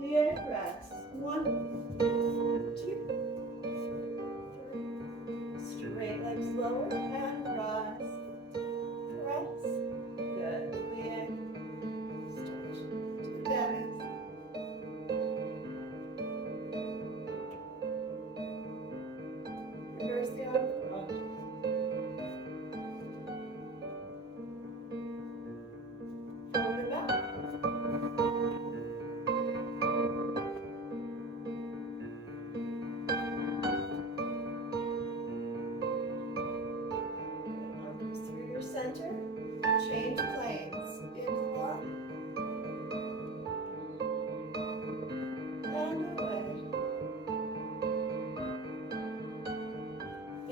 Plie press. 1, 2, 3. Straight legs lower and rise. Press. Good. Plie. Stretch. 2 demi. Reverse the arm front. Forward and back. Arm comes through your center. Change planes. In 1 and away.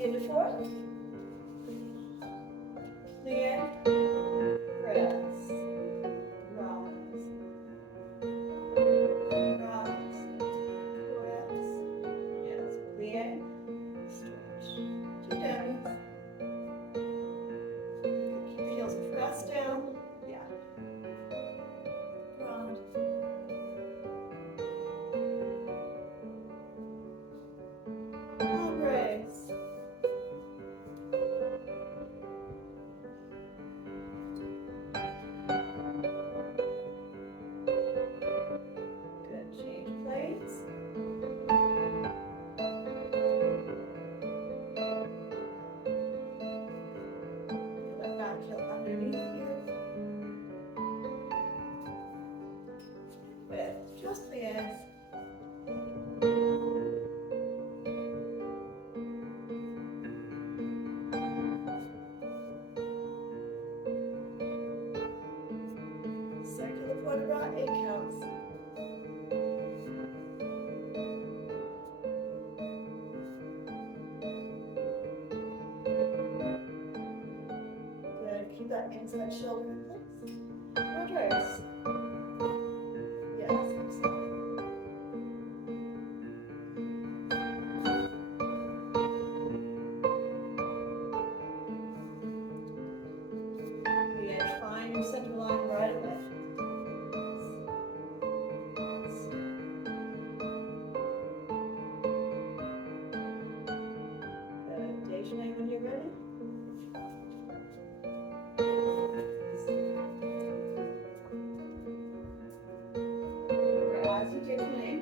Into 4. Plie. Press. Rise. Rise. Press. Yes. Plie. Stretch. 2 demi. Keep the heels pressed down. Yeah. Broad. Embrace. Good. Change plates. Feel that back heel underneath you. With just plies. Circular port de bras, 8 counts. Good. Keep that inside shoulder in place. Reverse. Yes, excellent. Again, find your center line right away. Good. Déjeuner when you're ready. As you déjeuner,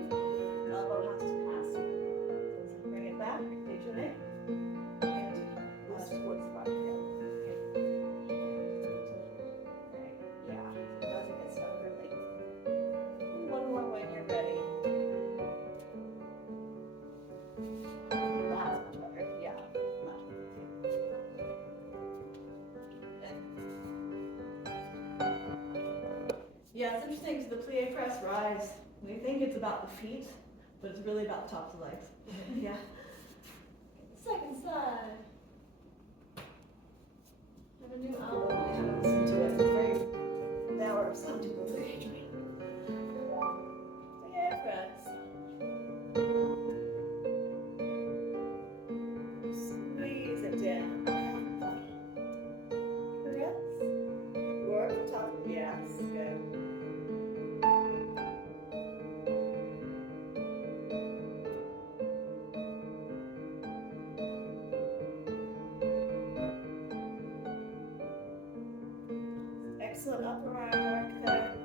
elbow has to pass. Bring it back, déjeuner, and towards the bottom. Yeah, it doesn't get stuck really. One more when you're ready. That's much better. Yeah, much better. Yeah, it's interesting because the plie press rise, we think it's about the feet, but it's really about the top of the legs. Yeah. Second side. Have a new album. I haven't listened to it. It's very now or something to the joint. Plie press. Squeeze it down. Press. Work the top. Yes, good. Excellent upper arm work there.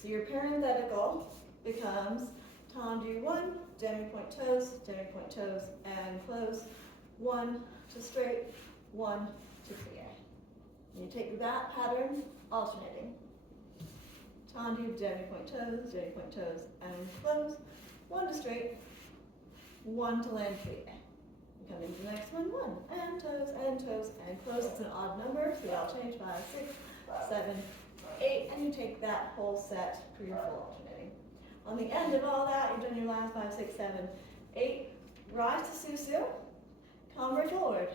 So your parenthetical becomes tendu 1, demi-point toes, and close, 1 to straight, 1 to plie. And you take that pattern, alternating. Tendu, demi-point toes, and close, 1 to straight, 1 to land plie. You come into the next one, 1, and toes, and close. It's an odd number, so they all change, 5, 6, 7, 8, and you take that whole set for your full alternating. On the end of all that, you've done your last 5, 6, 7, 8, rise to susu, cambre forward,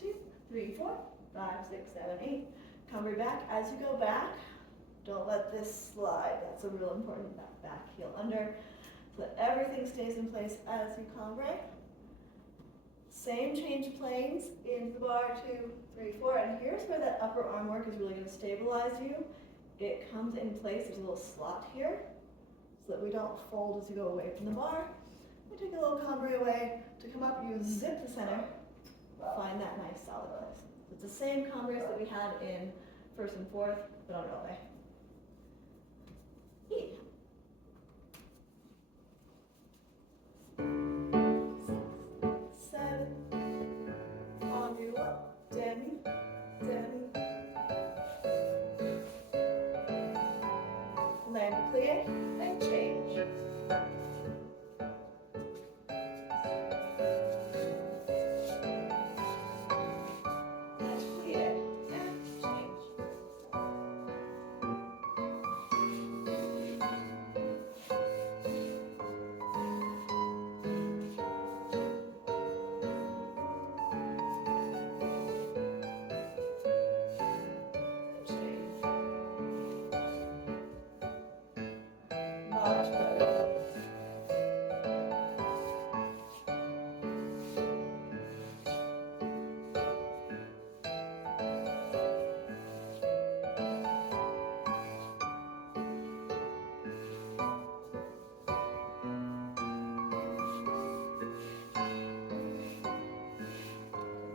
2, 3, 4, 5, 6, 7, 8, cambre back. As you go back, don't let this slide. That's a real important back heel under, so that everything stays in place as you cambre. Same change planes into the bar, 2, 3, 4, and here's where that upper arm work is really going to stabilize you. It comes in place, there's a little slot here, so that we don't fold as you go away from the bar. We take a little cambre away. To come up, you zip the center, find that nice solid place. It's the same cambres that we had in first and fourth, but on roll way. E. 6, 7, on your up, demi, land plie, and change. Land plie, and change. Much better.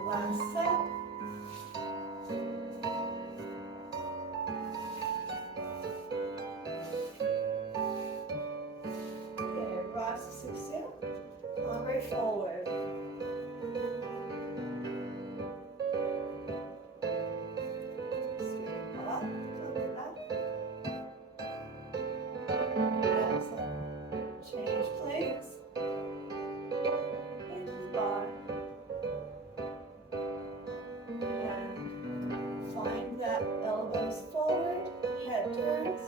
Last set. Okay, rise to susu, cambre forward. Straight up, cambre up. Excellent. Change planes. Into the bar. And find that elbows forward, head turns,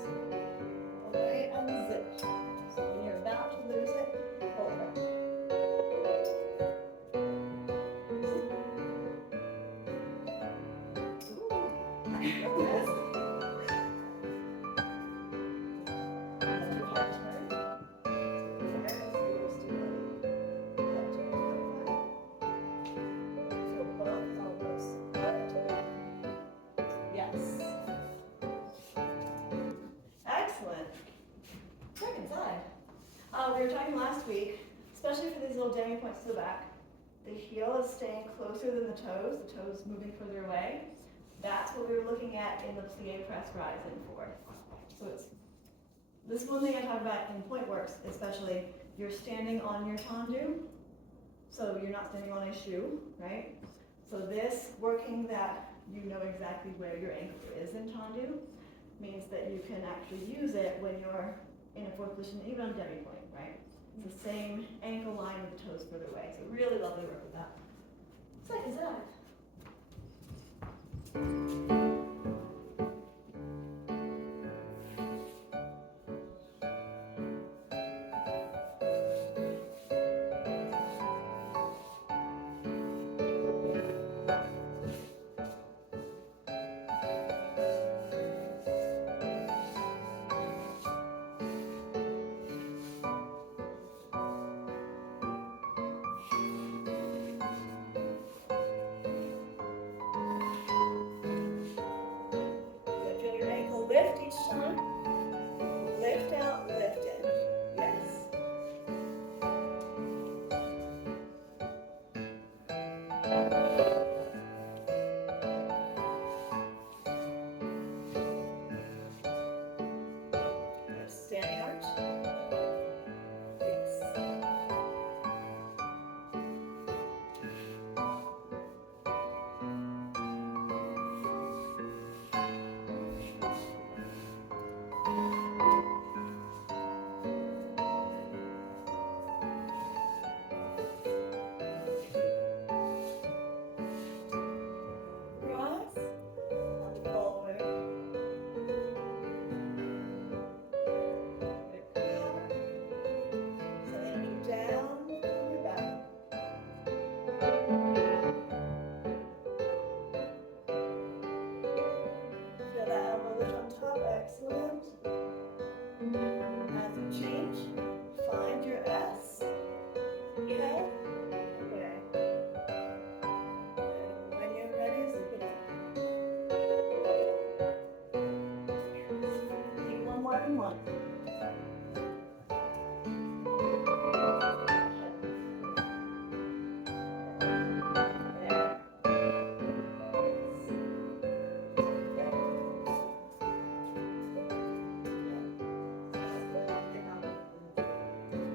away and zip. So when you're about to lose it, hold it. Ooh, nice. Let your head turn. There, so you're still head turn. So both elbows up. Yes. Excellent. Second side. We were talking last week, especially for these little demi points to the back, the heel is staying closer than the toes moving further away. That's what we were looking at in the plie press rise in fourth. So it's this one thing I talk about in point works, especially you're standing on your tendu, so you're not standing on a shoe, right? So this working that you know exactly where your ankle is in tendu means that you can actually use it when you're in a fourth position, even on demi point, right? It's the same ankle line with the toes further away. So really lovely work with that. Second side.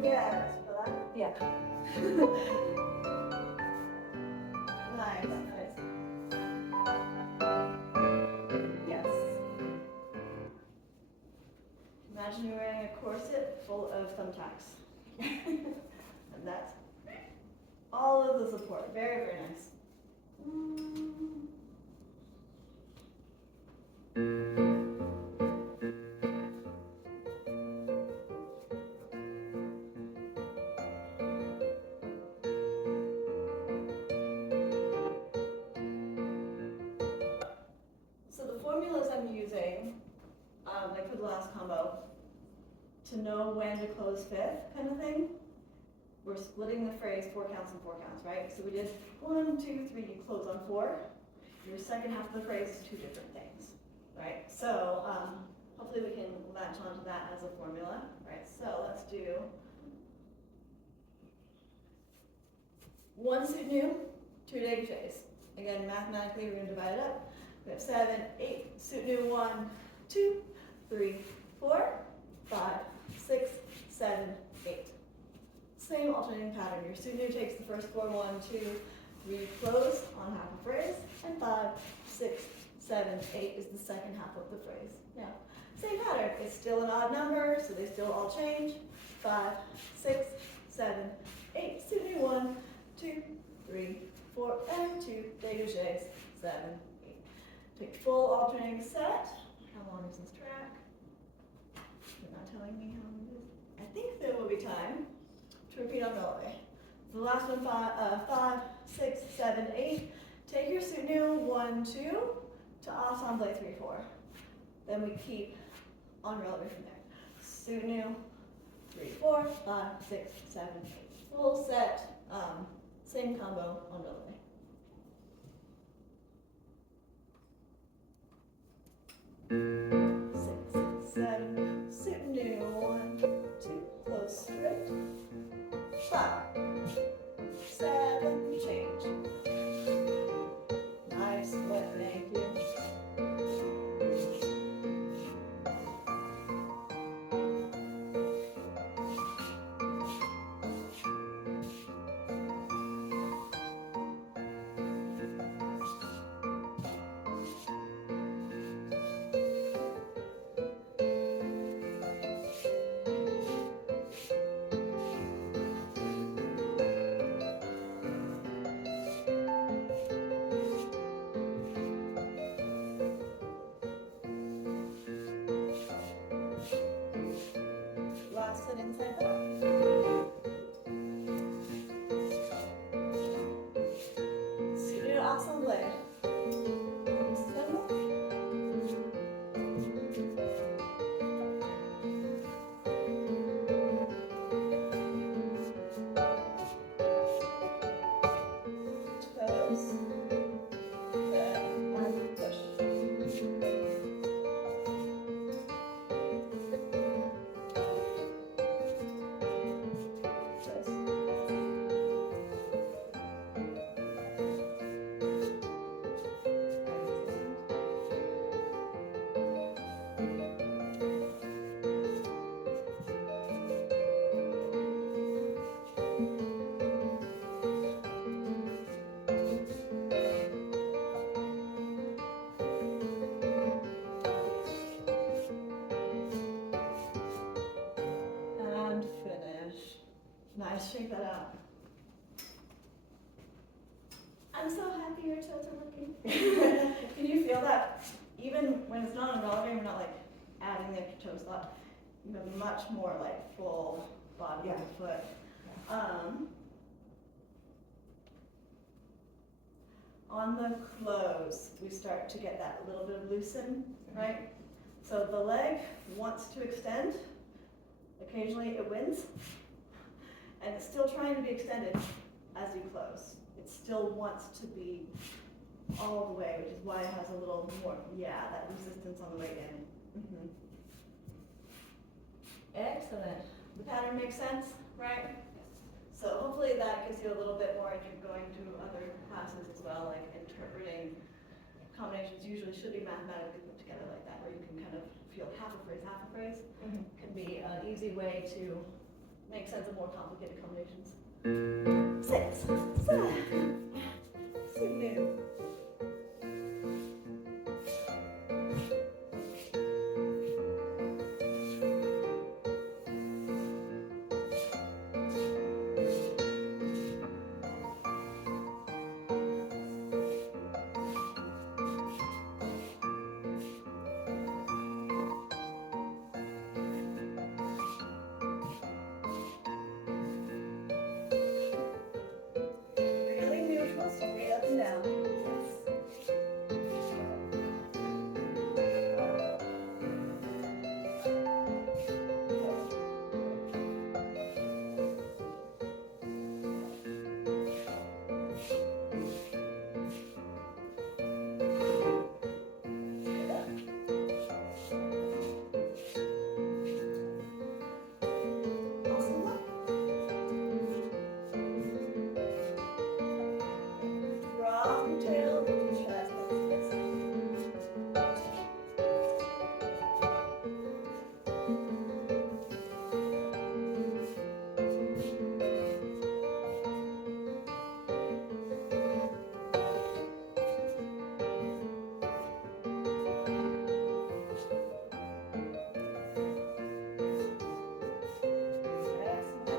Yeah, feel that? Yeah. Nice, nice. Yes. Imagine you're wearing a corset full of thumbtacks. And that's all of the support. Very, very nice. So the formulas I'm using, like for the last combo, to know when to close fifth kind of thing, we're splitting the phrase 4 counts and 4 counts, right? So we did 1, 2, 3, you close on 4. Your second half of the phrase is 2 different things, right? So hopefully we can latch onto that as a formula, right? So let's do 1 suit new, 2 dégagés. Again, mathematically we're going to divide it up. We have 7, 8, suit new, 1, 2, 3, 4, 5, 6, 7, 8. Same alternating pattern. Your suit new takes the first 4, 1, 2, 3, close on half a phrase, and 5, 6, 7, 8 is the second half of the phrase. Yeah, same pattern. It's still an odd number, so they still all change. 5, 6, 7, 8. Suit new, 1, 2, 3, 4, and 2 dégagés, 7, 8. Take full alternating set. How long is this track? You're not telling me how long it is. I think there will be time to repeat on releve. The last one, 5, 6, 7, 8. Take your suit new, 1, 2, to ensemble 3, 4. Then we keep on releve from there. Suit new, 3, 4, 5, 6, 7, 8. Full set, same combo on releve. 6, 7, suit new, 1, 2, close straight. 5, 7, change. Nice split, thank you. Last set inside that. Suit ensemble. Simple. Toes. And push. Toes. And finish. Nice, shake that out. I'm so happy your toes are working. Can you feel that? Even when it's not on releve, you're not like adding the extra toe slot. You have much more like full body of the foot. On the close, we start to get that little bit of loosen, right? So the leg wants to extend. Occasionally it wins. And it's still trying to be extended as you close. It still wants to be all the way, which is why it has a little more, that resistance on the way in. Excellent. The pattern makes sense, right? So hopefully that gives you a little bit more, if you're going to other classes as well, like interpreting combinations usually should be mathematically put together like that, where you can kind of feel half a phrase, can be an easy way to make sense of more complicated combinations. 6, 7, 6. Really neutral, straight up and down. Straight up. Awesome look. Drop your tail into your chest. That's it. Excellent.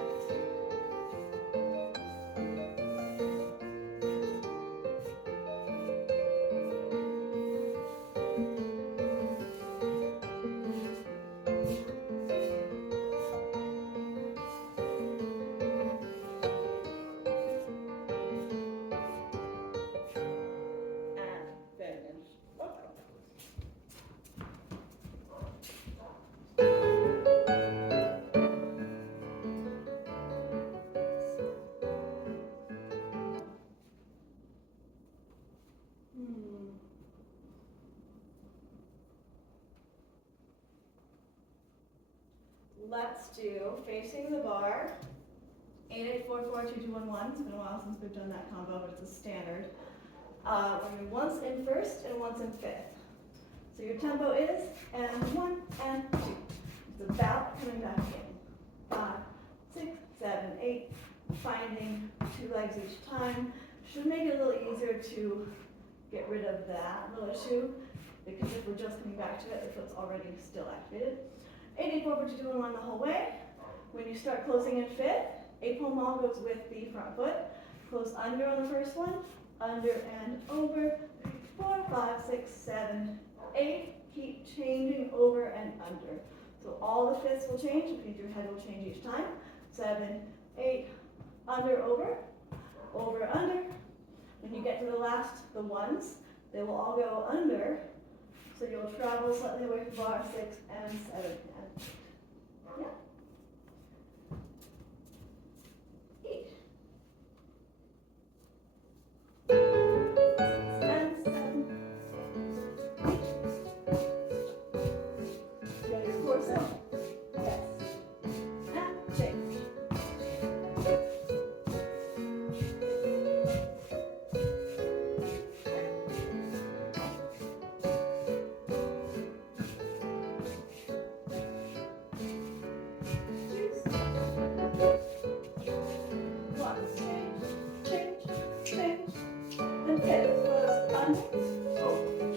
And finish. Hmm. Let's do facing the bar. 8-8-4-4-2-2-1-1. It's been a while since we've done that combo, but it's a standard. We're doing once in first and once in fifth. So your tempo is and 1 and 2. It's about coming back in. 5, 6, 7, 8. Finding 2 legs each time. Should make it a little easier to get rid of that little issue, because if we're just coming back to it, the foot's already still activated. 8-8-4-4-2-2-1 the whole way. When you start closing in fifth, 8-pole goes with the front foot. Close under on the first one, under and over. 4, 5, 6, 7, 8. Keep changing over and under. So all the fifths will change, which means your head will change each time. 7, 8, under, over, under. When you get to the last, the ones, they will all go under. So you'll travel slightly away from bar 6 and 7 and yeah. 8. 6 and 7. Got your core set? Yes. And change. Left leg comes forward.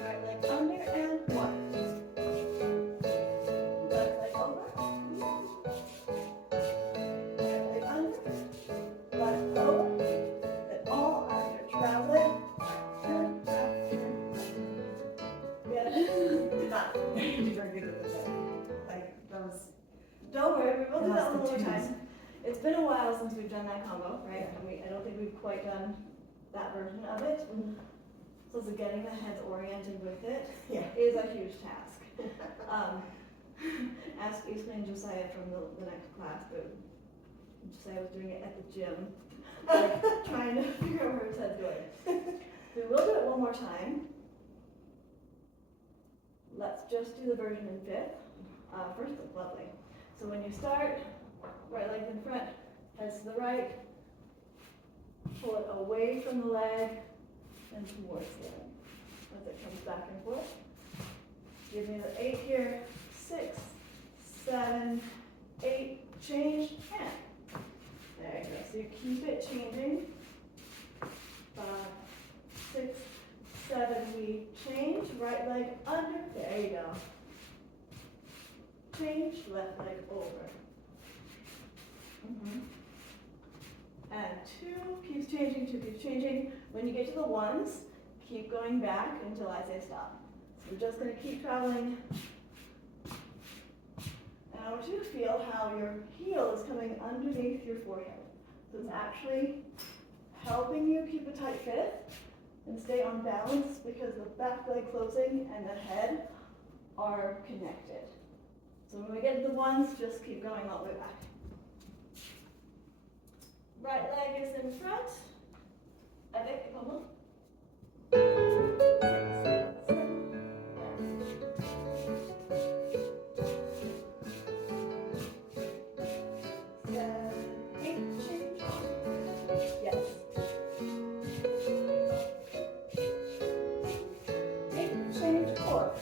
Right leg under and 1. Left leg over. Right leg under. Left over. Then all under. Travel it. Turn, back, turn. Yeah. Not very good at that. Like those. Don't worry, we will do that one Lost the more time. twos. It's been a while since we've done that combo, right? I don't think we've quite done that version of it. So getting the heads oriented with it Yeah. is a huge task. Ask Isma and Josiah from the next class, but Josiah was doing it at the gym, like, trying to figure out where his head's going. We will do it one more time. Let's just do the version in fifth. First, it's lovely. So when you start, right leg in front, heads to the right, Pull it away from the leg and towards the leg as it comes back and forth. Give me the 8 here. 6, 7, 8. Change and there you go. So you keep it changing. 5, 6, 7. We change. Right leg under. There you go. Change. Left leg over. And 2 keeps changing. 2 keeps changing. When you get to the 1s, keep going back until I say stop. So we're just going to keep traveling. And I want you to feel how your heel is coming underneath your forehead. So it's actually helping you keep a tight fit and stay on balance because the back leg closing and the head are connected. So when we get to the 1s, just keep going all the way back. Right leg is in front. Avec, comment? 6, 7, 8, change. Yes. 8, change, 4.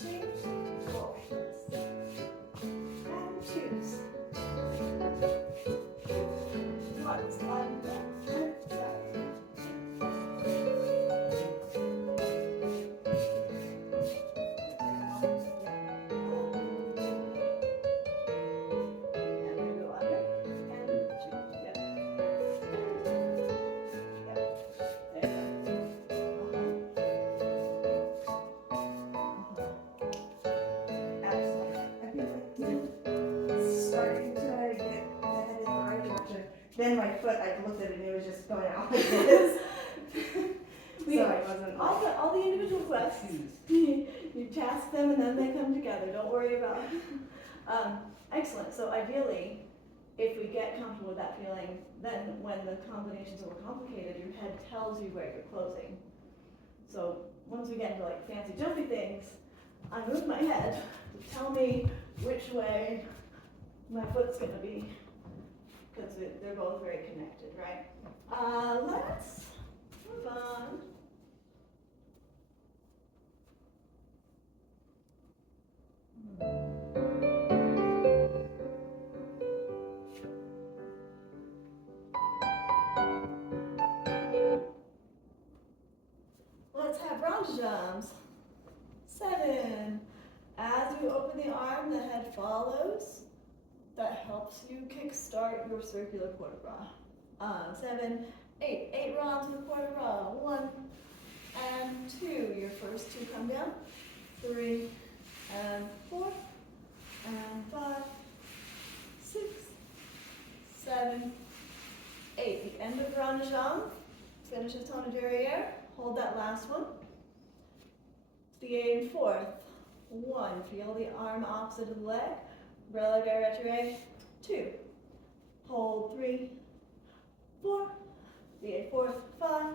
Change, 4. And 2s. 1s, on left and side. Starting to get the head in the right direction. Then my foot, I looked at it and it was just going out like this. So I wasn't. All the individual quests, you task them and then they come together. Don't worry about it. Excellent. So ideally, if we get comfortable with that feeling, then when the combinations are more complicated, your head tells you where you're closing. So once we get into like fancy jumpy things, I move my head to tell me which way my foot's going to be, because they're both very connected, right? Let's move on. Let's have round jumps. 7. As you open the arm, the head follows. That helps you kickstart your circular port de bras. 7, 8. 8 rounds with port de bras. 1 and 2. Your first 2 come down. 3 and 4 and 5, 6, 7, 8. The end of round jambe. Finishes ton derrière. Hold that last one. Plie in 4th. 1. Feel the arm opposite of the leg. Releve retiré. 2. Hold 3, 4. Plie 4th. 5.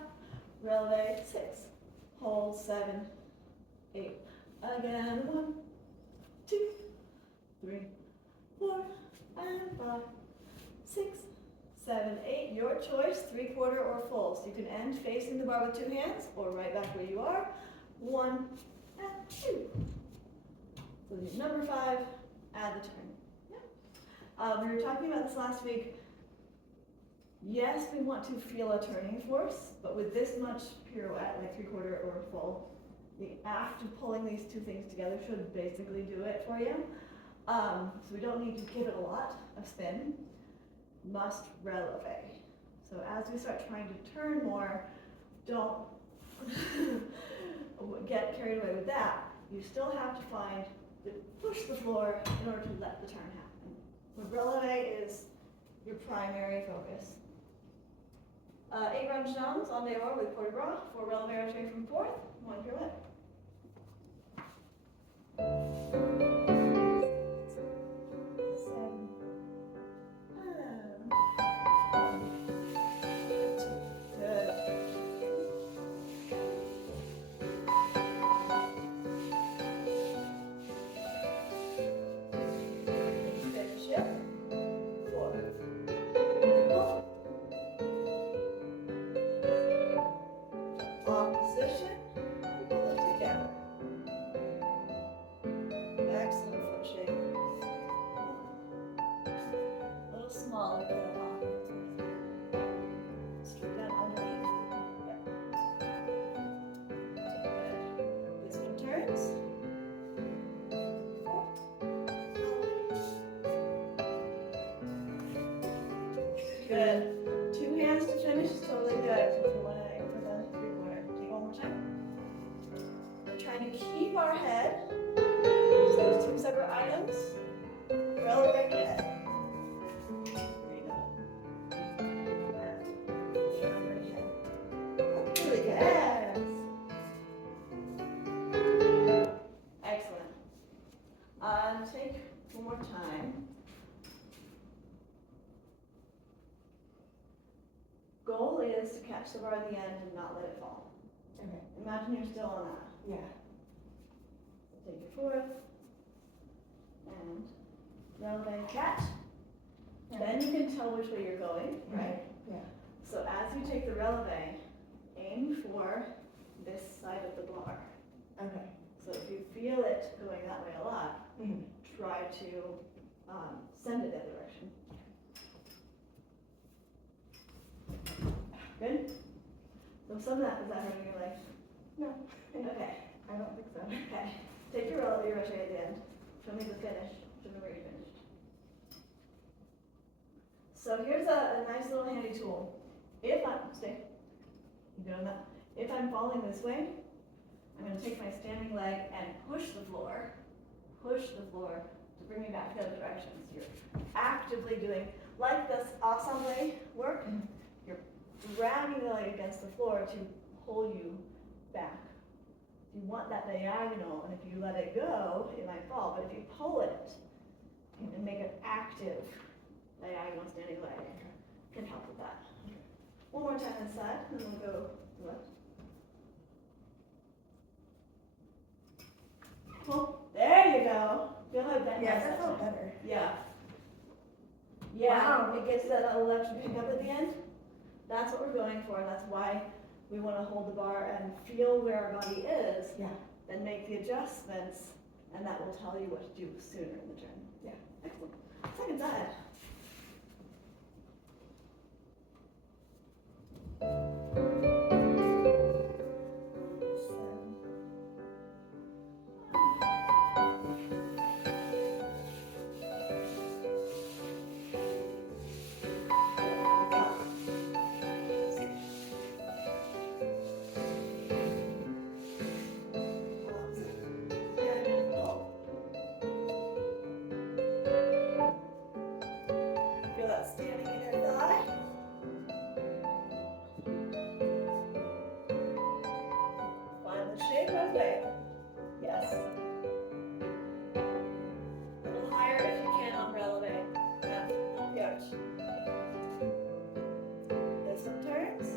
Releve 6. Hold 7, 8. Again. 1, 2, 3, 4, and 5, 6, 7, 8. Your choice, 3/4 or full. So you can end facing the bar with 2 hands or right back where you are. 1 and 2. So number 5, add the turn. Yeah. We were talking about this last week. Yes, we want to feel a turning force, but with this much pirouette, like 3/4 or full, the act of pulling these 2 things together should basically do it for you. So we don't need to give it a lot of spin. Must releve. So as we start trying to turn more, don't get carried away with that. You still have to push the floor in order to let the turn happen. But releve is your primary focus. 8 round jambes en dehors with port de bras. 4 releve retiré from 4th. 1 pirouette. Good. 2 hands to finish is totally good. If you want to aim for the 3/4. Take one more time. We're trying to keep our head. So those 2 separate items. Relevate head. There you go. Relevate head. Really good. Yes. Excellent. Take one more time. Goal is to catch the bar at the end and not let it fall. Okay. Imagine you're still on that. Yeah. So take your fourth and releve catch. Then you can tell which way you're going, right? Yeah. So as you take the releve, aim for this side of the bar. Okay. So if you feel it going that way a lot, Mhm. try to send it that direction. Good? So some of that, is that hurting your leg? No. Okay. I don't think so. Okay. Take your releve right at the end. Show me the finish. Show me where you finished. So here's a nice little handy tool. If I'm, stay, you doing that? If I'm falling this way, I'm going to take my standing leg and push the floor to bring me back the other direction. So you're actively doing, like this assemble work, you're dragging the leg against the floor to pull you back. You want that diagonal, and if you let it go, it might fall. But if you pull it and make an active diagonal standing leg, it can help with that. One more time this side, and then we'll go left. Cool. There you go. Feel how that Yeah, that felt better. Yeah. Yeah, Wow. it gets that electric pickup at the end. That's what we're going for. That's why we want to hold the bar and feel where our body is. Yeah. Then make the adjustments, and that will tell you what to do sooner in the turn. Yeah. Excellent. Second side. Feel that standing inner thigh. Find the shape of leg. Yes. A little higher if you can on releve. Yeah, on the arch. This one turns.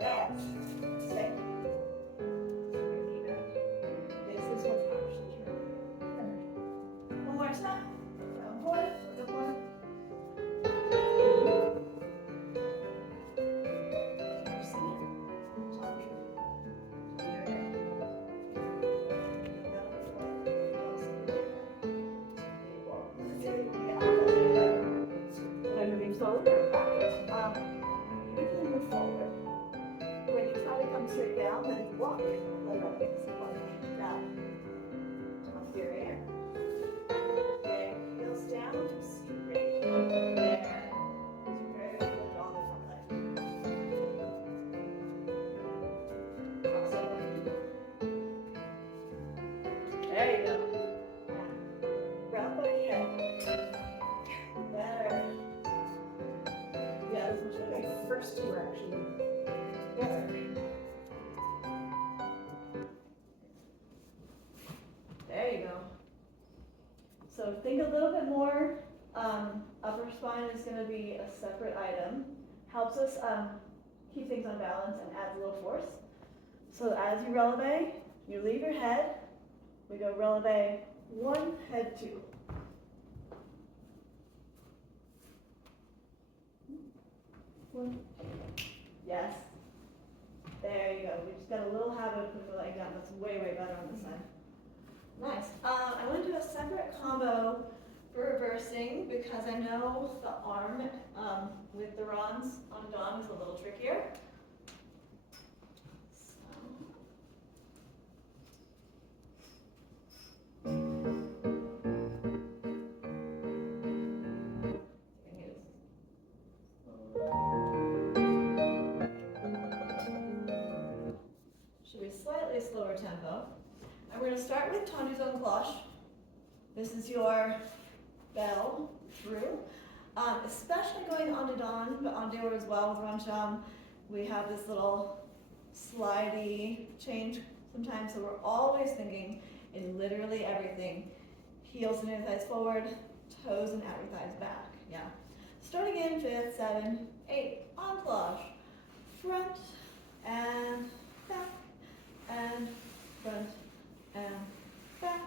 Yes. Stay. Yes, this one's actually turning. One more time. Round 4. Good one. Forward or backwards? You can move forward. When you try to come straight down, then you walk like a big squat. Down. Top of your ear. Okay, heels down, straight. There. Very good on the front leg. Awesome. There you go. Round by head. Better. Yeah, this much better. My first two were actually better. There you go. So think a little bit more. Upper spine is going to be a separate item. Helps us keep things on balance and adds a little force. So as you releve, you leave your head. We go releve 1, head 2. One. Yes. There you go. We just got a little habit of putting the leg down. That's way, way better on this side. Nice. I want to do a separate combo for reversing because I know the arm with the Rons on Dom is a little trickier. So. a slightly slower tempo. And we're going to start with tendu en cloche. This is your bell through. Especially going en dedans, but en dehors as well with rancham. We have this little slidey change sometimes, so we're always thinking in literally everything. Heels and inner thighs forward, toes and outer thighs back. Yeah. Starting in 5th, 7, 8, en cloche. Front and back and front and back.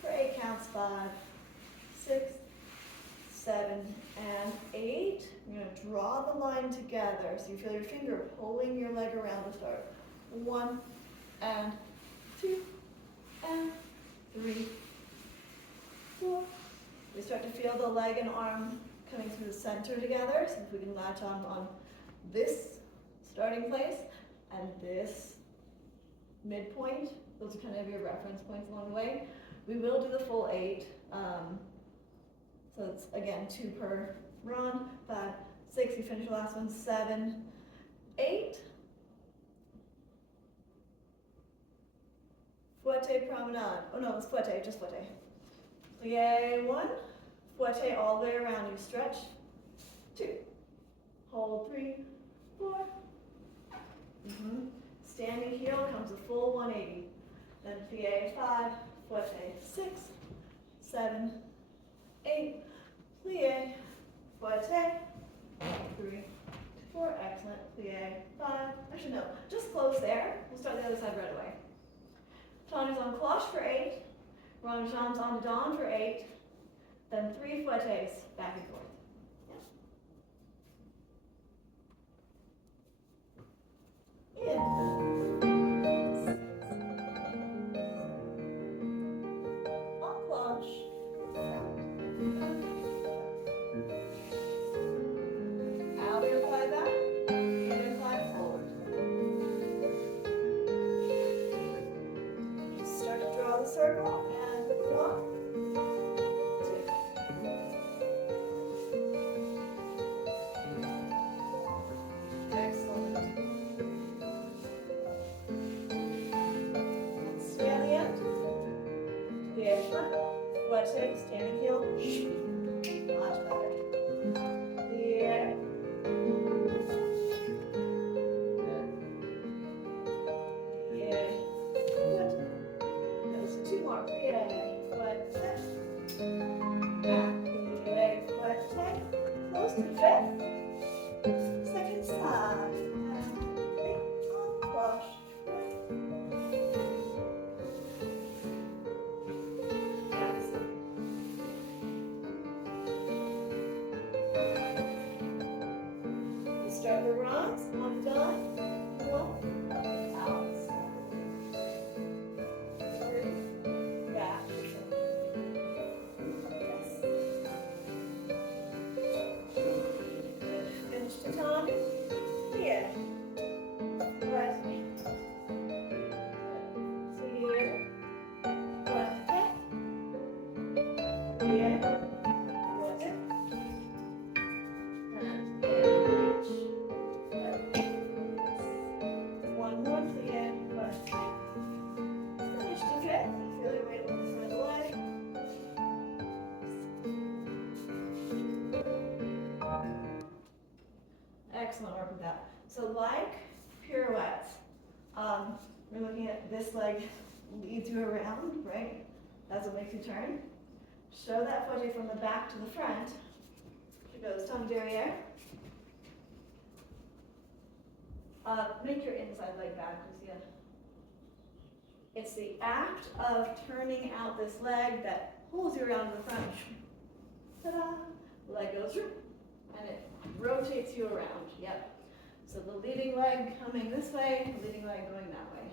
For 8 counts, 5, 6, 7, and 8. You're going to draw the line together so you feel your finger pulling your leg around to start. 1 and 2 and 3, 4. We start to feel the leg and arm coming through the center together. So if we can latch on this starting place and this midpoint, those are kind of your reference points along the way. We will do the full 8. So it's again 2 per run. 5, 6. You finish the last one. 7, 8. Fouette promenade. Oh no, it's fouette, just fouette. Plie 1. Fouette all the way around. You stretch. 2. Hold 3, 4. Standing heel comes a full 180. Then plie 5. Fouette 6, 7, 8. Plie. Fouette. 3, 4. Excellent. Plie 5. Actually no, just close there. We'll start the other side right away. Tendus en cloche for 8. Ranjams en dedans for 8. Then 3 fouettes back and forth. Yeah. In. En cloche. Outer thigh back. Inner thigh forward. Start to draw the circle and 1, 2. Excellent. Stand the end. Plie front. Fouette, standing heel. Much better. Plie. Plie. Fouette. Goes 2 more. Plie. Fouette. Back. Plie. Fouette. Close to 5th. Second side. And 8 en cloche. Excellent. We start the runs. I'm done. 1. Out. 3. Back. Yes. Good. Finish the time. Here. Right. Here. Right. Here. Right. And reach. Right. 1 more clear. Right. Finish to fit. Feel your weight on the side of the leg. Excellent work with that. So like pirouettes, we're looking at this leg leads you around, right? That's what makes you turn. Show that fouette from the back to the front. It goes tongue derriere. Make your inside leg back, Lucia. It's the act of turning out this leg that pulls you around to the front. Ta-da! Leg goes through, and it rotates you around. Yep. So the leading leg coming this way, the leading leg going that way.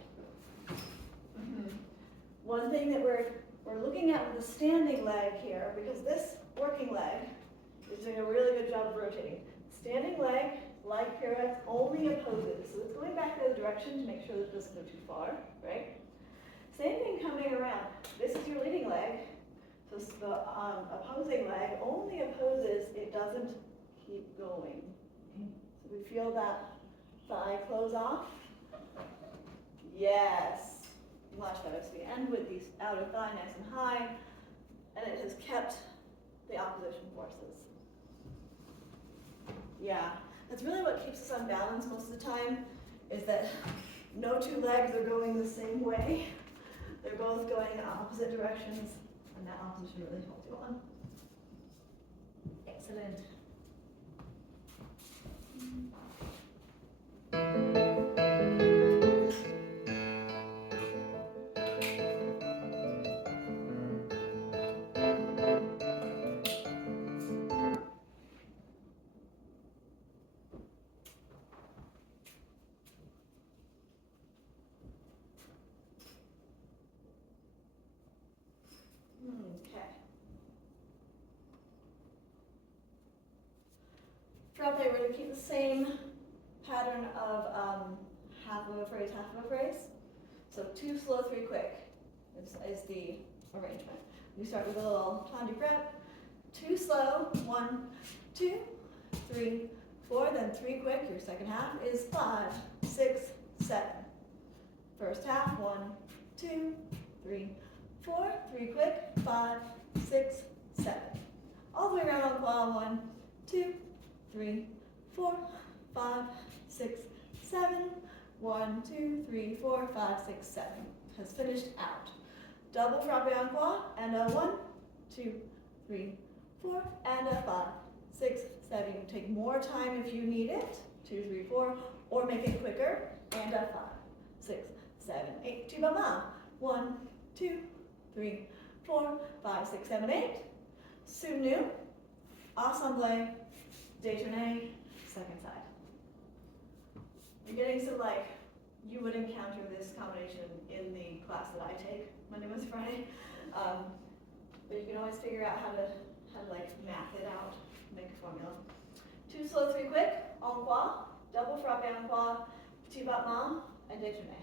One thing that we're looking at with the standing leg here, because this working leg is doing a really good job of rotating. Standing leg, like pirouettes, only opposes. So it's going back the other direction to make sure that it doesn't go too far, right? Same thing coming around. This is your leading leg. So the opposing leg only opposes, it doesn't keep going. So we feel that thigh close off. Yes, much better. So we end with the outer thigh nice and high, and it has kept the opposition forces. Yeah, that's really what keeps us on balance most of the time, is that no two legs are going the same way. They're both going in opposite directions, and that opposition really holds you on. Excellent. Okay. Throughout there, we're going to keep the same pattern of half of a phrase, half of a phrase. So 2 slow, 3 quick is the arrangement. We start with a little tendu prep. 2 slow, 1, 2, 3, 4, then 3 quick. Your second half is 5, 6, 7. First half, 1, 2, 3, 4, 3 quick, 5, 6, 7. All the way around on claw, 1, 2, 3, 4, 5, 6, 7. 1, 2, 3, 4, 5, 6, 7. Has finished out. Double frappe en croix, and a 1, 2, 3, 4, and a 5, 6, 7. You can take more time if you need it, 2, 3, 4, or make it quicker, and a 5, 6, 7, 8. Tu vas mal. 1, 2, 3, 4, 5, 6, 7, 8. Soutenu, assemblé, détourné, second side. You're getting some, like, you would encounter this combination in the class that I take Monday, Wednesday, Friday. But you can always figure out how to like math it out, make a formula. 2 slow, 3 quick, en croix, double frappe en croix, petit battement, and détourné.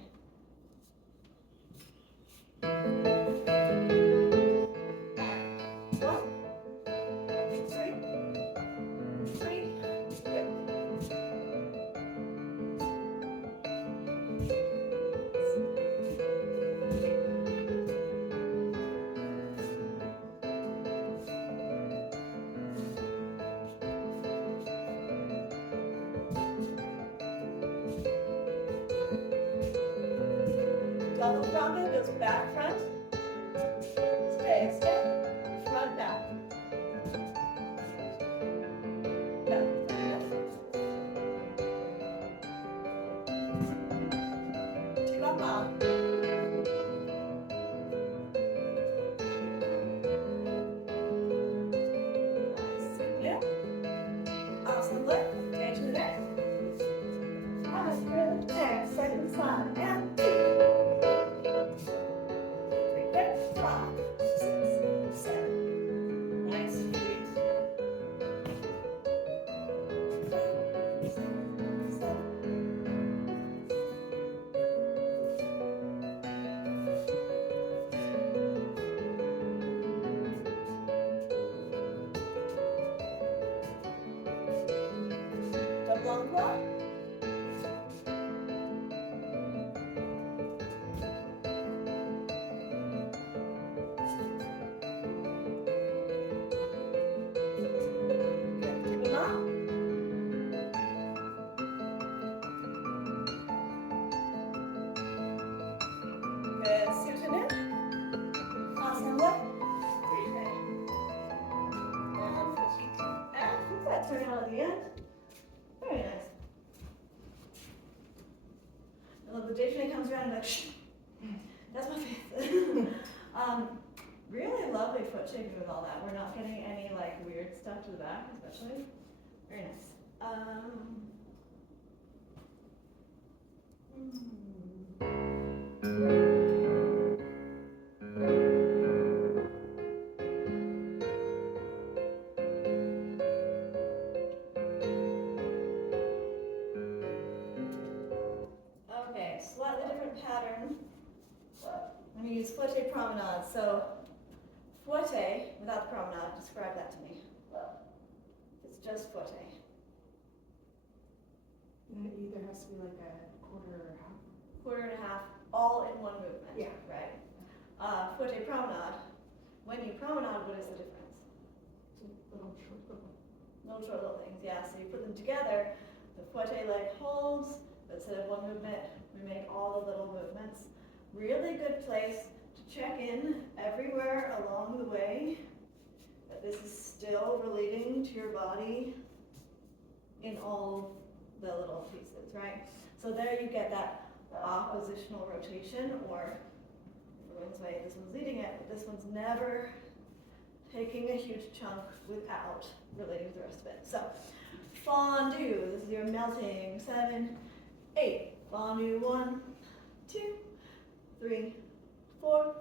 Double frappe goes back, front, stay, step, front, back. Tu vas mal. Soutenu, assemblé, détourné. And second side, and 2. 3 quick, 5, 6, 7. Nice feet. 5, 6, 7. Double encore. Good, soutenu, assemblé, détourné. And keep that turn out at the end. Very nice. I love the détourné comes around and like, shh. That's my favorite. Really lovely foot shaping with all that. We're not getting any like weird stuff to the back, especially. Very nice. Okay, slightly different pattern. I'm going to use fouette promenade. So, fouette without the promenade, describe that to me. It's just fouette. And it either has to be like a quarter or a half. Quarter and a half, all in one movement. Yeah. Right? Foote promenade. When you promenade, what is the difference? Little short little things, yeah. So you put them together, the foote leg holds, but instead of one movement, we make all the little movements. Really good place to check in everywhere along the way that this is still relating to your body in all the little pieces, right? So there you get that oppositional rotation, or this way, this one's leading it, but this one's never taking a huge chunk without relating to the rest of it. So, fondue, this is your melting, 7, 8, fondue, 1, 2, 3, 4.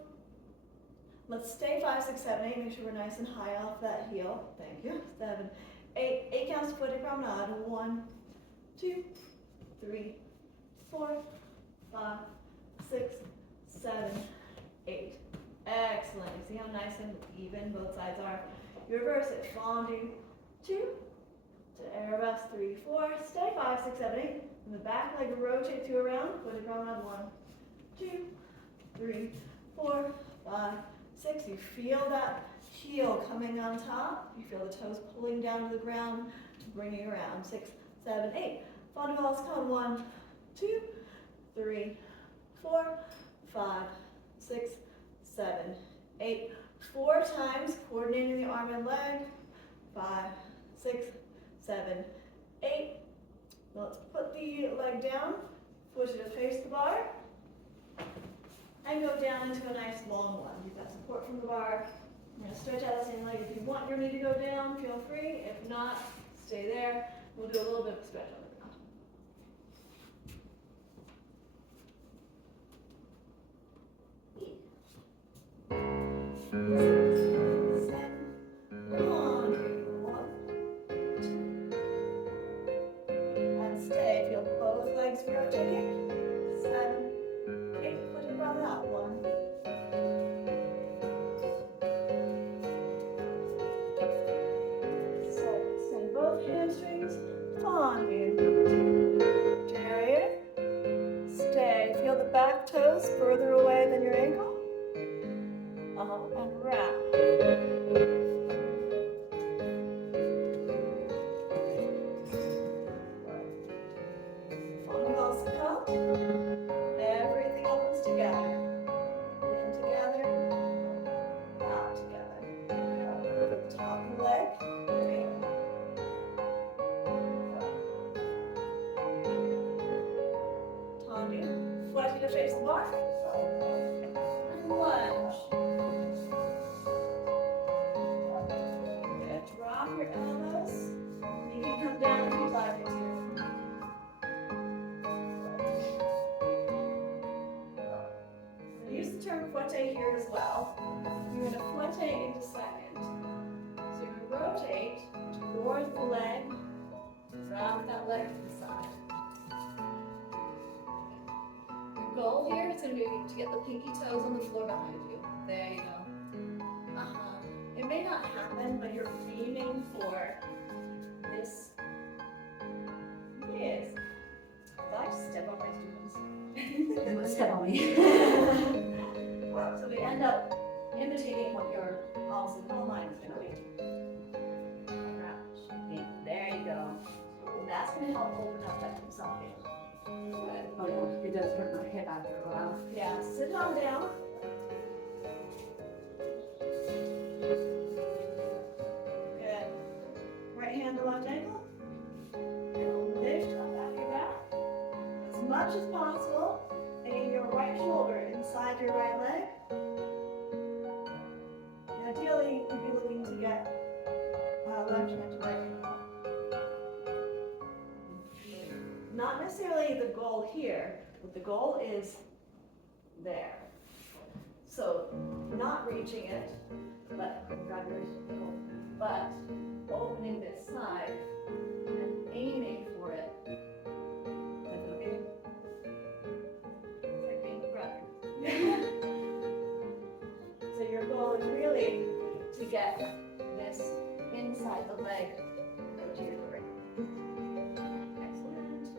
Let's stay 5, 6, 7, 8, make sure we're nice and high off that heel, thank you, 7, 8, 8 counts of foote promenade, 1, 2, 3, 4, 5, 6, 7, 8. Excellent. You see how nice and even both sides are. You reverse it. Fondue 2 to arabesque 3, 4. Stay 5, 6, 7, 8. And the back leg rotates you around. Foote promenade 1, 2, 3, 4, 5, 6. You feel that heel coming on top. You feel the toes pulling down to the ground to bring you around. 6, 7, 8. Fondue valse cone 1, 2, 3, 4, 5, 6, 7, 8. 4 times, coordinating the arm and leg. 5, 6, 7, 8. Now let's put the leg down, push it to face the bar, and go down into a nice long one. You've got support from the bar. I'm going to stretch out the same leg. If you want your knee to go down, feel free. If not, stay there. We'll do a little bit of stretch on the ground. And stay. Feel both legs rotating. 7, 8. Put it around that 1. So extend both hamstrings. Fondue. Derriere. Stay. Feel the back toes further away than your ankle. And wrap. Fondue valse come. Everything opens together. In together. Out together. Top of the leg. 3. Tendu. Foote to face the bar. And lunge. Drop your elbows. You can come down if you'd like to. Use the term foote here as well. You're going to foote into second. So you're going to rotate towards the leg, drop that leg to the side. Your goal here is going to be to get the pinky toes on the floor behind you. There you go. It may not happen, but you're aiming for this. Yes. I like to step on my students. Step on me. So we end up imitating what your also online is going to be. There you go. And that's going to help open up that consolidated. Oh yeah, it does hurt my hip after a while. Yeah, sit on down. Good. Right hand to left ankle. Lift up back your back. As much as possible, aim your right shoulder inside your right leg. And ideally, you'd be looking to get left hand to right ankle. Not necessarily the goal here, but the goal is there. So, not reaching it, but opening this side and aiming for it. That's okay. It's like being a brother. So your goal is really to get this inside the leg to your brain. Excellent.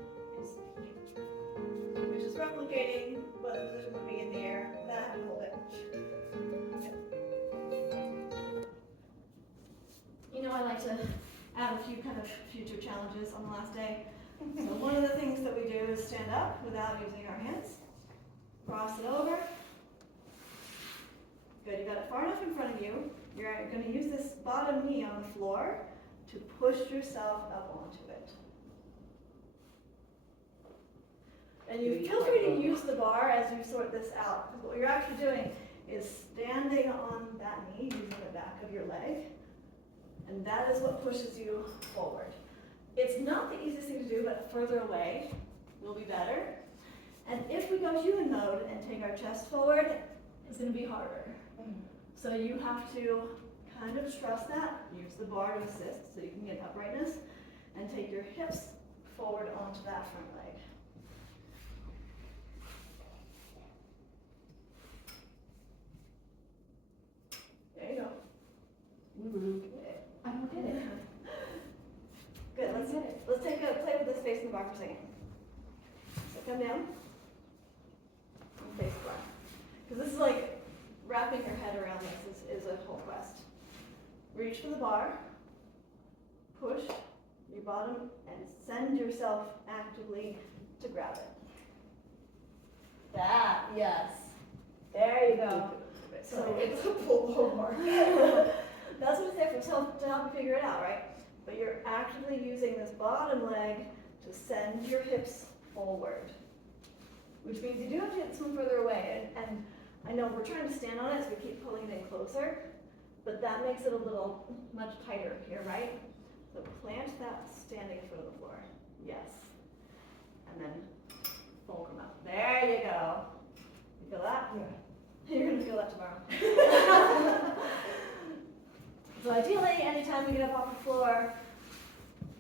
We're just replicating what the position would be in to add a few kind of future challenges on the last day. So one of the things that we do is stand up without using our hands. Cross it over. Good, you got it far enough in front of you. You're going to use this bottom knee on the floor to push yourself up onto it. And you feel free to use the bar as you sort this out, because what you're actually doing is standing on that knee using the back of your leg, and that is what pushes you forward. It's not the easiest thing to do, but further away will be better. And if we go human mode and take our chest forward, it's going to be harder. So you have to kind of trust that, use the bar to assist so you can get uprightness, and take your hips forward onto that front leg. There you go. I don't get it. Good, let's play with this face in the bar for a second. So come down, and face the bar. Because this is like, wrapping your head around this is a whole quest. Reach for the bar, push your bottom, and send yourself actively to grab it. That, yes. There you go. So it's a pull bar. That's what it's there for, to help you figure it out, right? But you're actively using this bottom leg to send your hips forward, which means you do have to get this one further away. And I know we're trying to stand on it, so we keep pulling it in closer, but that makes it a little much tighter here, right? So plant that standing foot on the floor. Yes. And then fulcrum up. There you go. You feel that? Yeah. You're going to feel that tomorrow. So ideally, anytime we get up off the floor,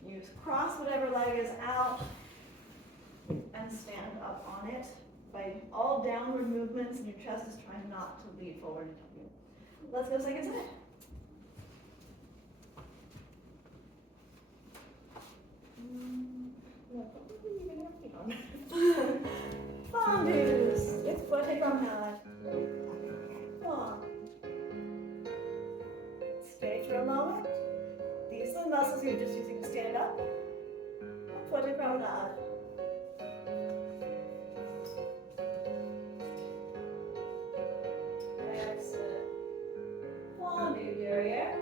you cross whatever leg is out and stand up on it by all downward movements, and your chest is trying not to lead forward and help you. Let's go second side. Fondues. It's foot promenade. Come on. Stay for a moment. These are the muscles you're just using to stand up. Foot promenade. Excellent. Fondue derriere.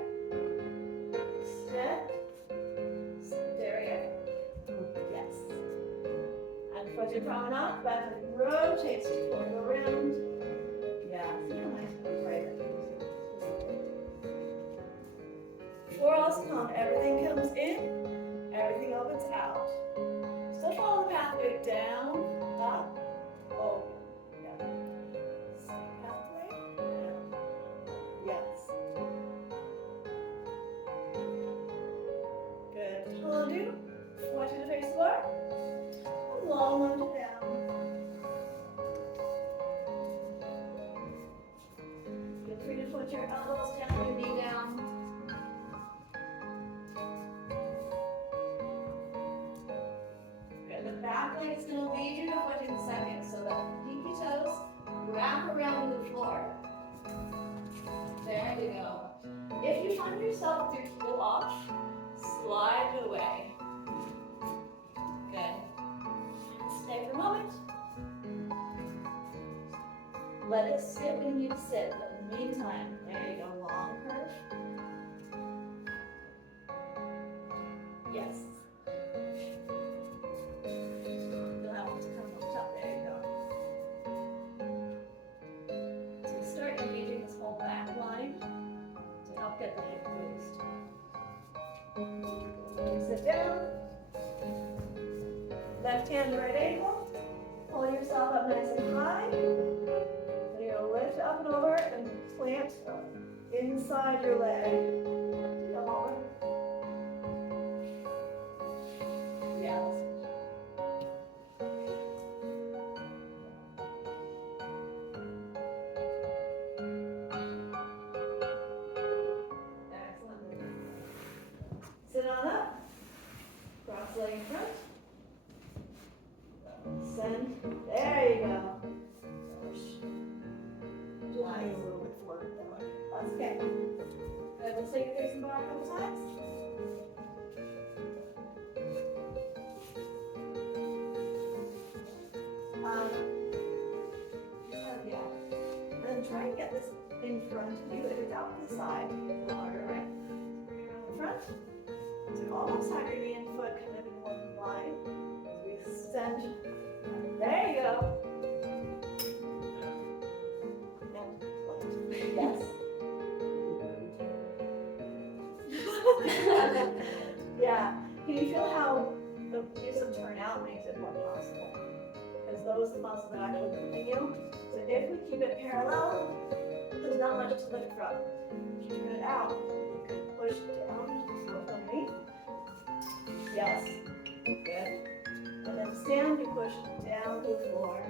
Extend. Derriere. Yes. And foot promenade. Back rotates to point around. Yeah. Right. Before else come, everything comes in, everything opens out. Still follow the pathway down, up, open. Yeah. Same pathway, down. Yes. Good. Tendu. Foot to the face floor. Long lunge down. Feel free to put your elbows down, your knee down. The back leg is going to lead you to foot in a second, so that pinky toes wrap around the floor. There you go. If you find yourself with your toe off, slide it away. Good. Stay for a moment. Let it sit when you sit, but in the meantime, there you go, long curve. Yes. Get the hip raised. Sit down. Left hand to right ankle. Pull yourself up nice and high. Then you're going to lift up and over and plant inside your leg. Come over. Yes. Sit on up, cross leg in front, send, there you go. Push. Nice. A little bit forward that way. That's okay. Good, let's take your face and bar a couple times. try and get this in front of you. If it's out to the side, it's harder, right? Bring it around the front. So almost have your knee and foot kind of in one line. As we extend. There you go. And yes. Yeah. Can you feel how the use of turnout makes it more possible? Because those muscles are actually moving you. So if we keep it parallel, there's not much to lift from. If you turn it out, you can push down, go underneath. Yes. Good. And then stand, you push down to the floor.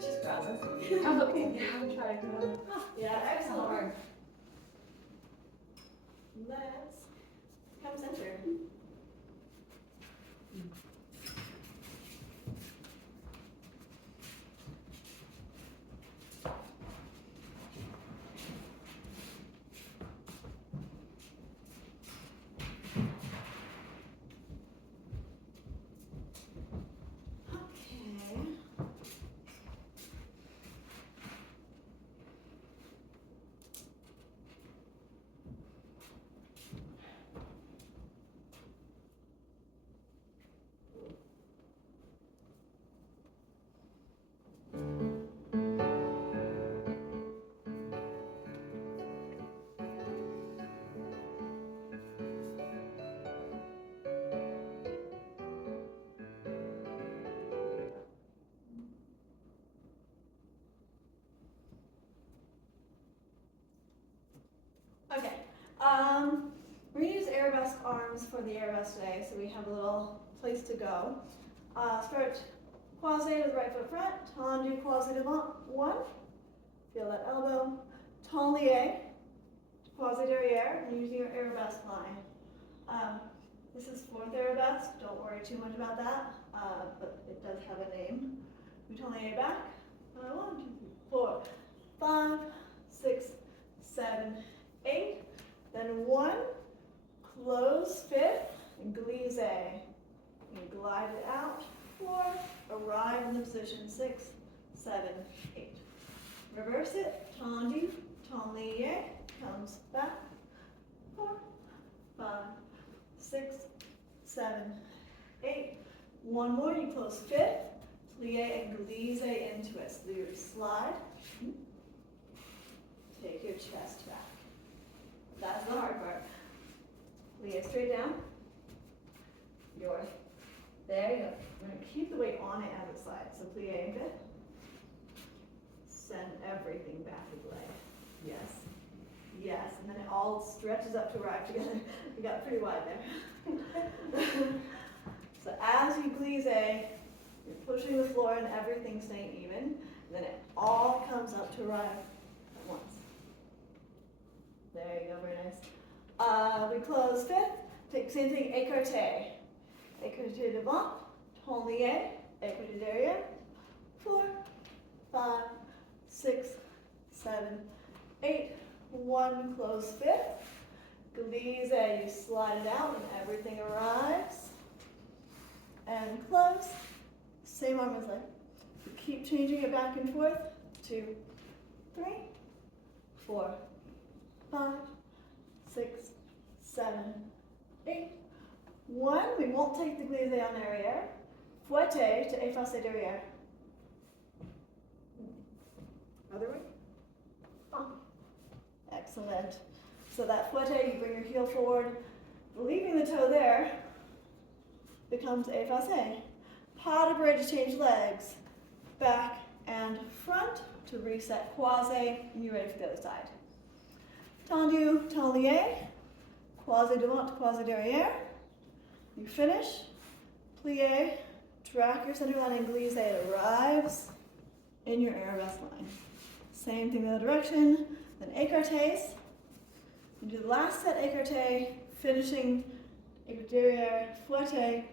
She's processing. I'm okay. I'm trying to. Yeah, excellent. Let's come center. Okay. Okay, we're gonna use arabesque arms for the arabesque today, so we have a little place to go. Start croisé with right foot front, tendu croisé devant, 1, feel that elbow, tendu, croisé derrière, and using your arabesque line. This is 4th arabesque, don't worry too much about that, but it does have a name. We tendu back, 1, 2, 3, 4, 5, 6, 7, 8, then 1, close 5th, and glisse, and glide it out, 4, arrive in the position, 6, 7, 8. Reverse it, tendu, tendu, comes back, 4, 5, 6, 7, 8. One more, you close 5th, plie and glisse into it. So you slide, take your chest back. That's the hard part. Plie straight down. There you go. You're going to keep the weight on it as it slides. So plie and good. Send everything back with leg. Yes. Yes. And then it all stretches up to arrive together. You got pretty wide there. So as you glisse, you're pushing the floor and everything staying even. And then it all comes up to arrive at once. There you go, very nice. We close 5th. Take same thing, écarté. Écarté devant, tendu, écarté derrière. 4, 5, 6, 7, 8. 1, close 5th. Glisse, you slide it out and everything arrives. And close. Same arm as leg. Keep changing it back and forth. 2, 3, 4, 5, 6, 7, 8. 1, we won't take the glisse en arrière. Fouettez to effacer derrière. Other way. Oh. Excellent. So that fouettez, you bring your heel forward, leaving the toe there, becomes effacer. Pas de bras to change legs. Back and front to reset croisé, and you're ready for the other side. Tendu, tendu, croisé devant, croisé derrière. You finish, plie, track your center line and glisse, it arrives in your arabesque line. Same thing the other direction, then écartés. You do the last set écarté, finishing écarté derrière, fouetté,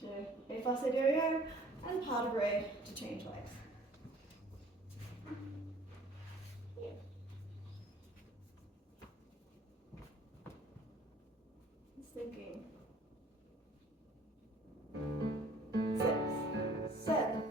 to effacer derrière, and pas de bras to change legs. Thinking. 6, 7,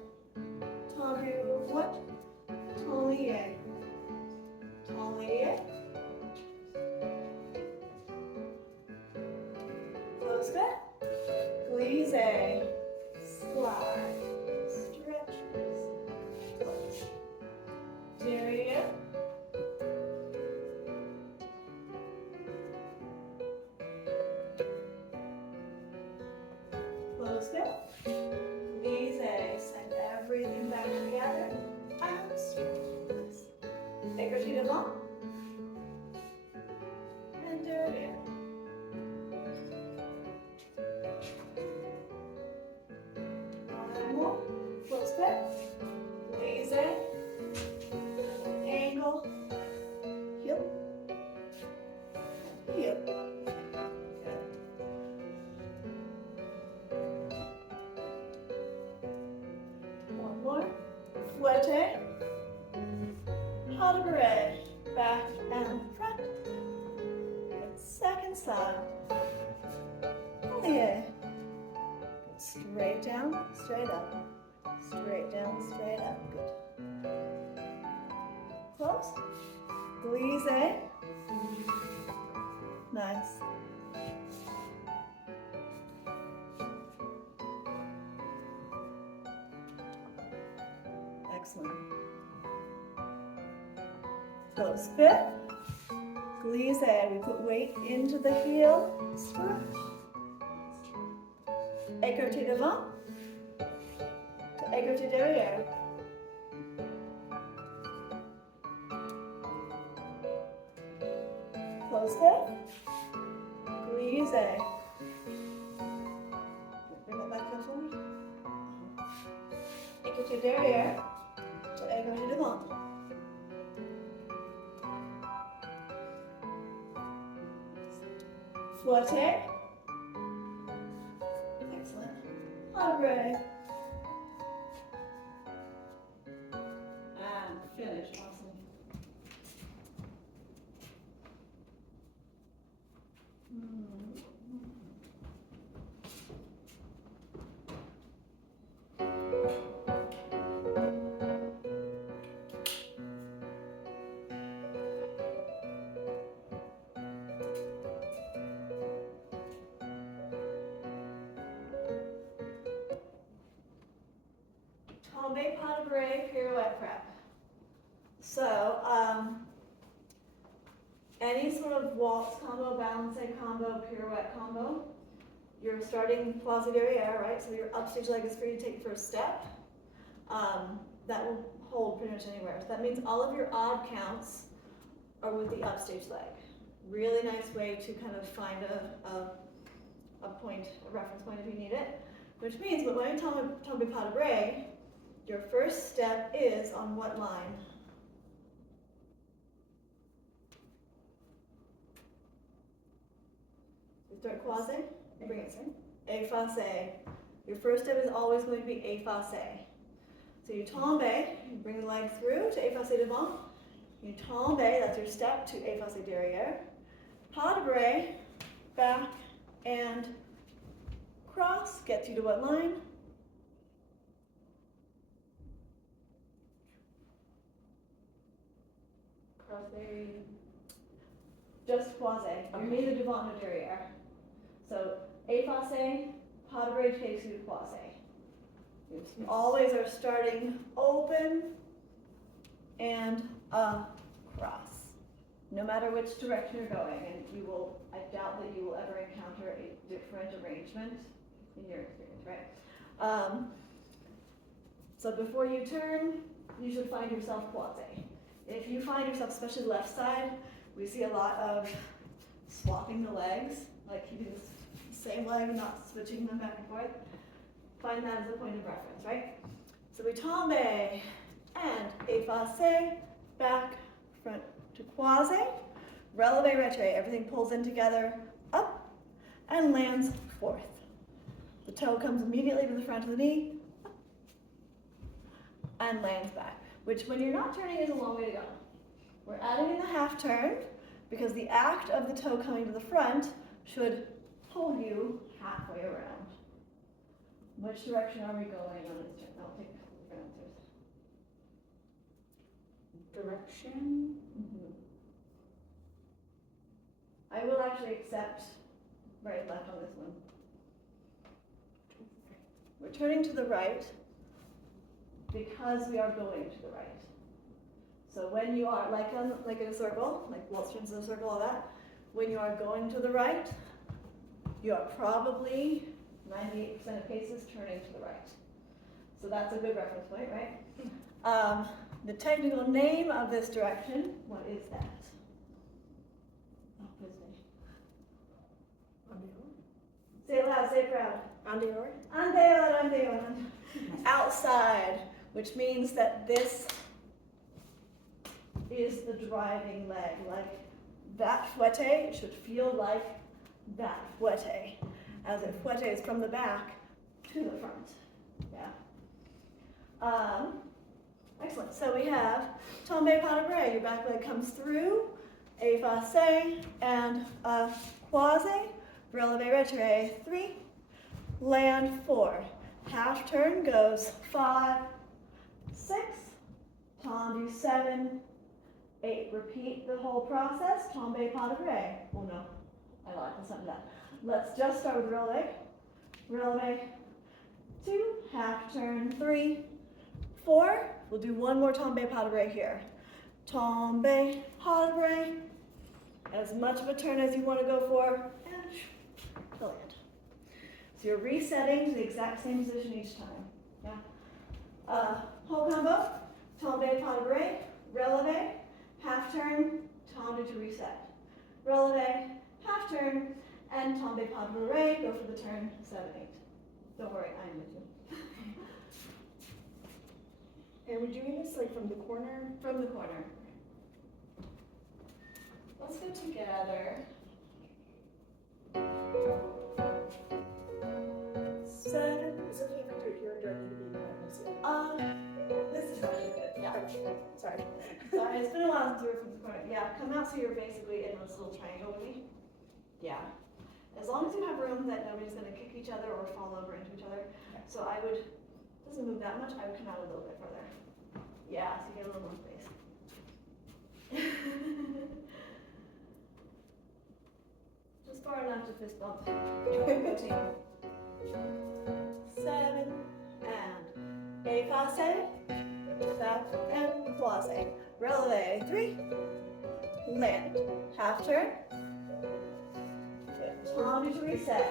more. Fouette. Pas de bourrée. Back and front. Second side. Plie. Straight down, straight up. Straight down, straight up. Good. Close. Glisse. Nice. Excellent. Close fit. Glisse. We put weight into the heel. Stretch. Écarté devant. To écarté derrière. Close fit. Glisse. Bring that back up forward. Écarté derrière. To écarté devant. Fouette. Excellent. Pas and finish. Awesome. Tombe pas de bourrée pirouette prep. So, any sort of waltz combo, balance combo, pirouette combo, you're starting croisé derrière, right? So your upstage leg is free to take first step. That will hold pretty much anywhere. So that means all of your odd counts are with the upstage leg. Really nice way to kind of find a point, a reference point if you need it. Which means, but when you tombe pas de bourrée, your first step is on what line? You start croisé, you bring it in. Effacé. Your first step is always going to be effacé. So you tombe, you bring the leg through to effacé devant. You tombe, that's your step to effacé derrière. Pas de bourrée, back and cross, gets you to what line? Croisé, just croisé. You made the devant no derrière. So effacé, pas de bourrée takes you to croisé. You always are starting open and across, no matter which direction you're going. And you will, I doubt that you will ever encounter a different arrangement in your experience, right? So before you turn, you should find yourself croisé. If you find yourself, especially the left side, we see a lot of swapping the legs, like keeping the same leg and not switching them back and forth. Find that as a point of reference, right? So we tombe and effacé, back, front to croisé, releve retrait, everything pulls in together, up, and lands forth. The toe comes immediately to the front of the knee, up, and lands back, which when you're not turning is a long way to go. We're adding in the half turn because the act of the toe coming to the front should pull you halfway around. Which direction are we going on this turn? I'll take different answers. Direction. I will actually accept right and left on this one. We're turning to the right because we are going to the right. So when you are, like in a circle, like waltz turns in a circle, all that, when you are going to the right, you are probably 98% of cases turning to the right. So that's a good reference point, right? The technical name of this direction, what is that? Oh, what is it? Say it loud, say it proud. Anterior. Anterior. Outside, which means that this is the driving leg. Like that fouette should feel like that fouette, as it fouettes from the back to the front. Yeah. Excellent. So we have tombe pas de bras. Your back leg comes through, effacé, and croisé, releve retiré, 3, land 4. Half turn goes 5, 6, tendu 7, 8. Repeat the whole process, tombe pas de bras. Oh no, I lied, let's not do that. Let's just start with releve. Releve 2, half turn 3, 4. We'll do one more tombe pas de bras here. Tombe pas de bras. As much of a turn as you want to go for, and the land. So you're resetting to the exact same position each time. Yeah. Whole combo. Tombe pas de bras. Releve. Half turn. Tendu to reset. Releve. Half turn. And tombe pas de bras. Go for the turn 7, 8. Don't worry, I am with you. And we're doing this like from the corner? From the corner. Let's go together. 7. Is it okay if I do it here or do I need to be in the This is really good. Yeah. Sorry. Sorry, it's been a while since we were from the corner. Yeah, come out so you're basically in this little triangle with me. Yeah. As long as you have room that nobody's going to kick each other or fall over into each other. So I would, doesn't move that much, I would come out a little bit further. Yeah, so you get a little more space. Just far enough to fist bump. Good team. 7 and effacé, back and croisé. Releve 3, land, half turn. Good. Tendu to reset.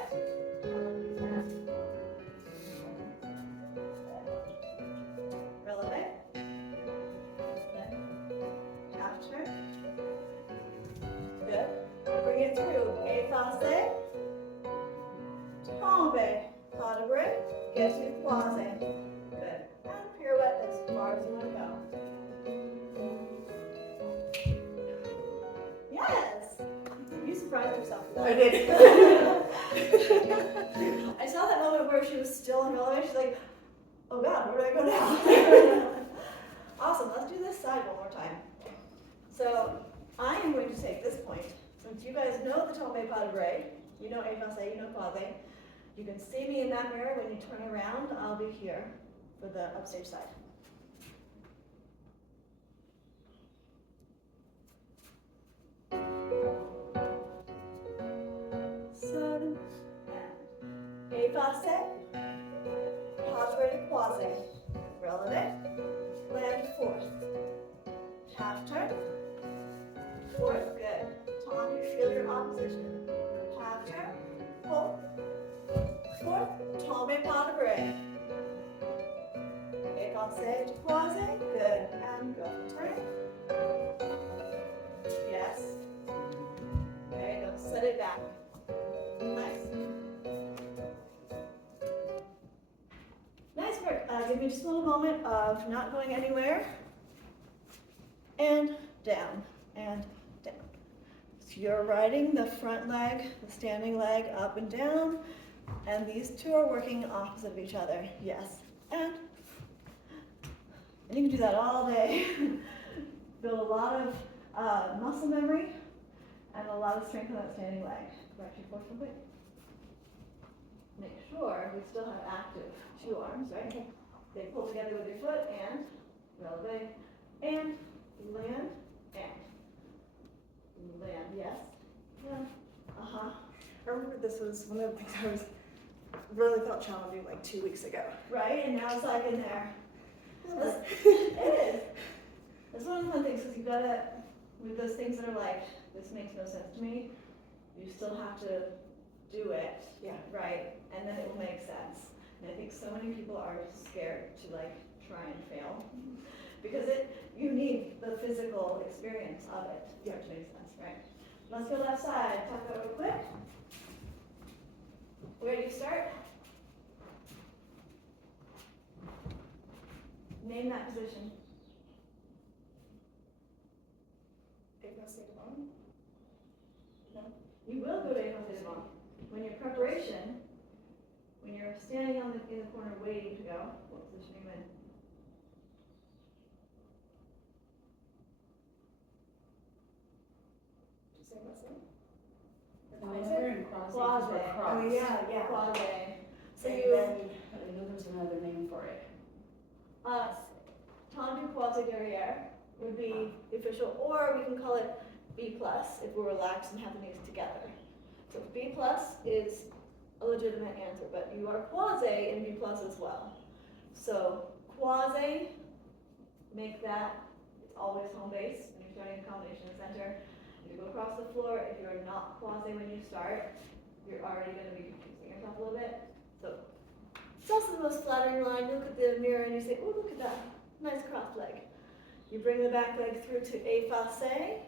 Releve. Half turn. Good. Bring it through. Effacé. Tombe. Pas de bras. Get to croisé. Good. And pirouette as far as you want to go. Yes! You surprised yourself with that. I did. I saw that moment where she was still in releve. She's like, oh God, where do I go now? Awesome. Let's do this side one more time. So I am going to take this point. Since you guys know the tombe pas de bras, you know effacé, you know croisé. You can see me in that mirror. When you turn around, I'll be here for the upstage side. Seven and effacé, pas de bras to croisé, releve, land 4th, half turn, 4th, good. Tendu, feel your opposition. Half turn, pull. 4th, tombe pas de bras. Effacé to croisé, good. And go turn. Yes. There you go, set it back. Nice. Nice work. Give me just a little moment of not going anywhere. And down, and down. So you're riding the front leg, the standing leg up and down, and these two are working opposite of each other. Yes, and you can do that all day. Build a lot of muscle memory and a lot of strength on that standing leg. Back to your forward complete. Make sure we still have active 2 arms, right? They pull together with your foot and releve and land and land. Yes. Yeah. I remember this was one of the things I was really felt challenging like 2 weeks ago. Right, and now it's like in there. It is. That's one of the fun things because you gotta, with those things that are like, this makes no sense to me, you still have to do it. Yeah. Right, and then it will make sense. And I think so many people are scared to like try and fail because you need the physical experience of it for it to make sense, right? Let's go left side. Talk that real quick. Where do you start? Name that position. Effacé devant? No. You will go to effacé devant. When your preparation, when you're standing in the corner waiting to go, what position are you in? Say what's that? And then we're in cross, Quasi. we're cross. Oh, yeah. Quasi. So And you, then, I know there's another name for it. tendu quasi derriere would be the official, or we can call it B plus if we're relaxed and have the knees together. So B plus is a legitimate answer, but you are quasi in B plus as well. So quasi, make that, it's always home base when you're starting a combination center. You go across the floor. If you're not quasi when you start, you're already going to be confusing yourself a little bit. So it's also the most flattering line. You look at the mirror and you say, oh, look at that, nice cross leg. You bring the back leg through to effacé,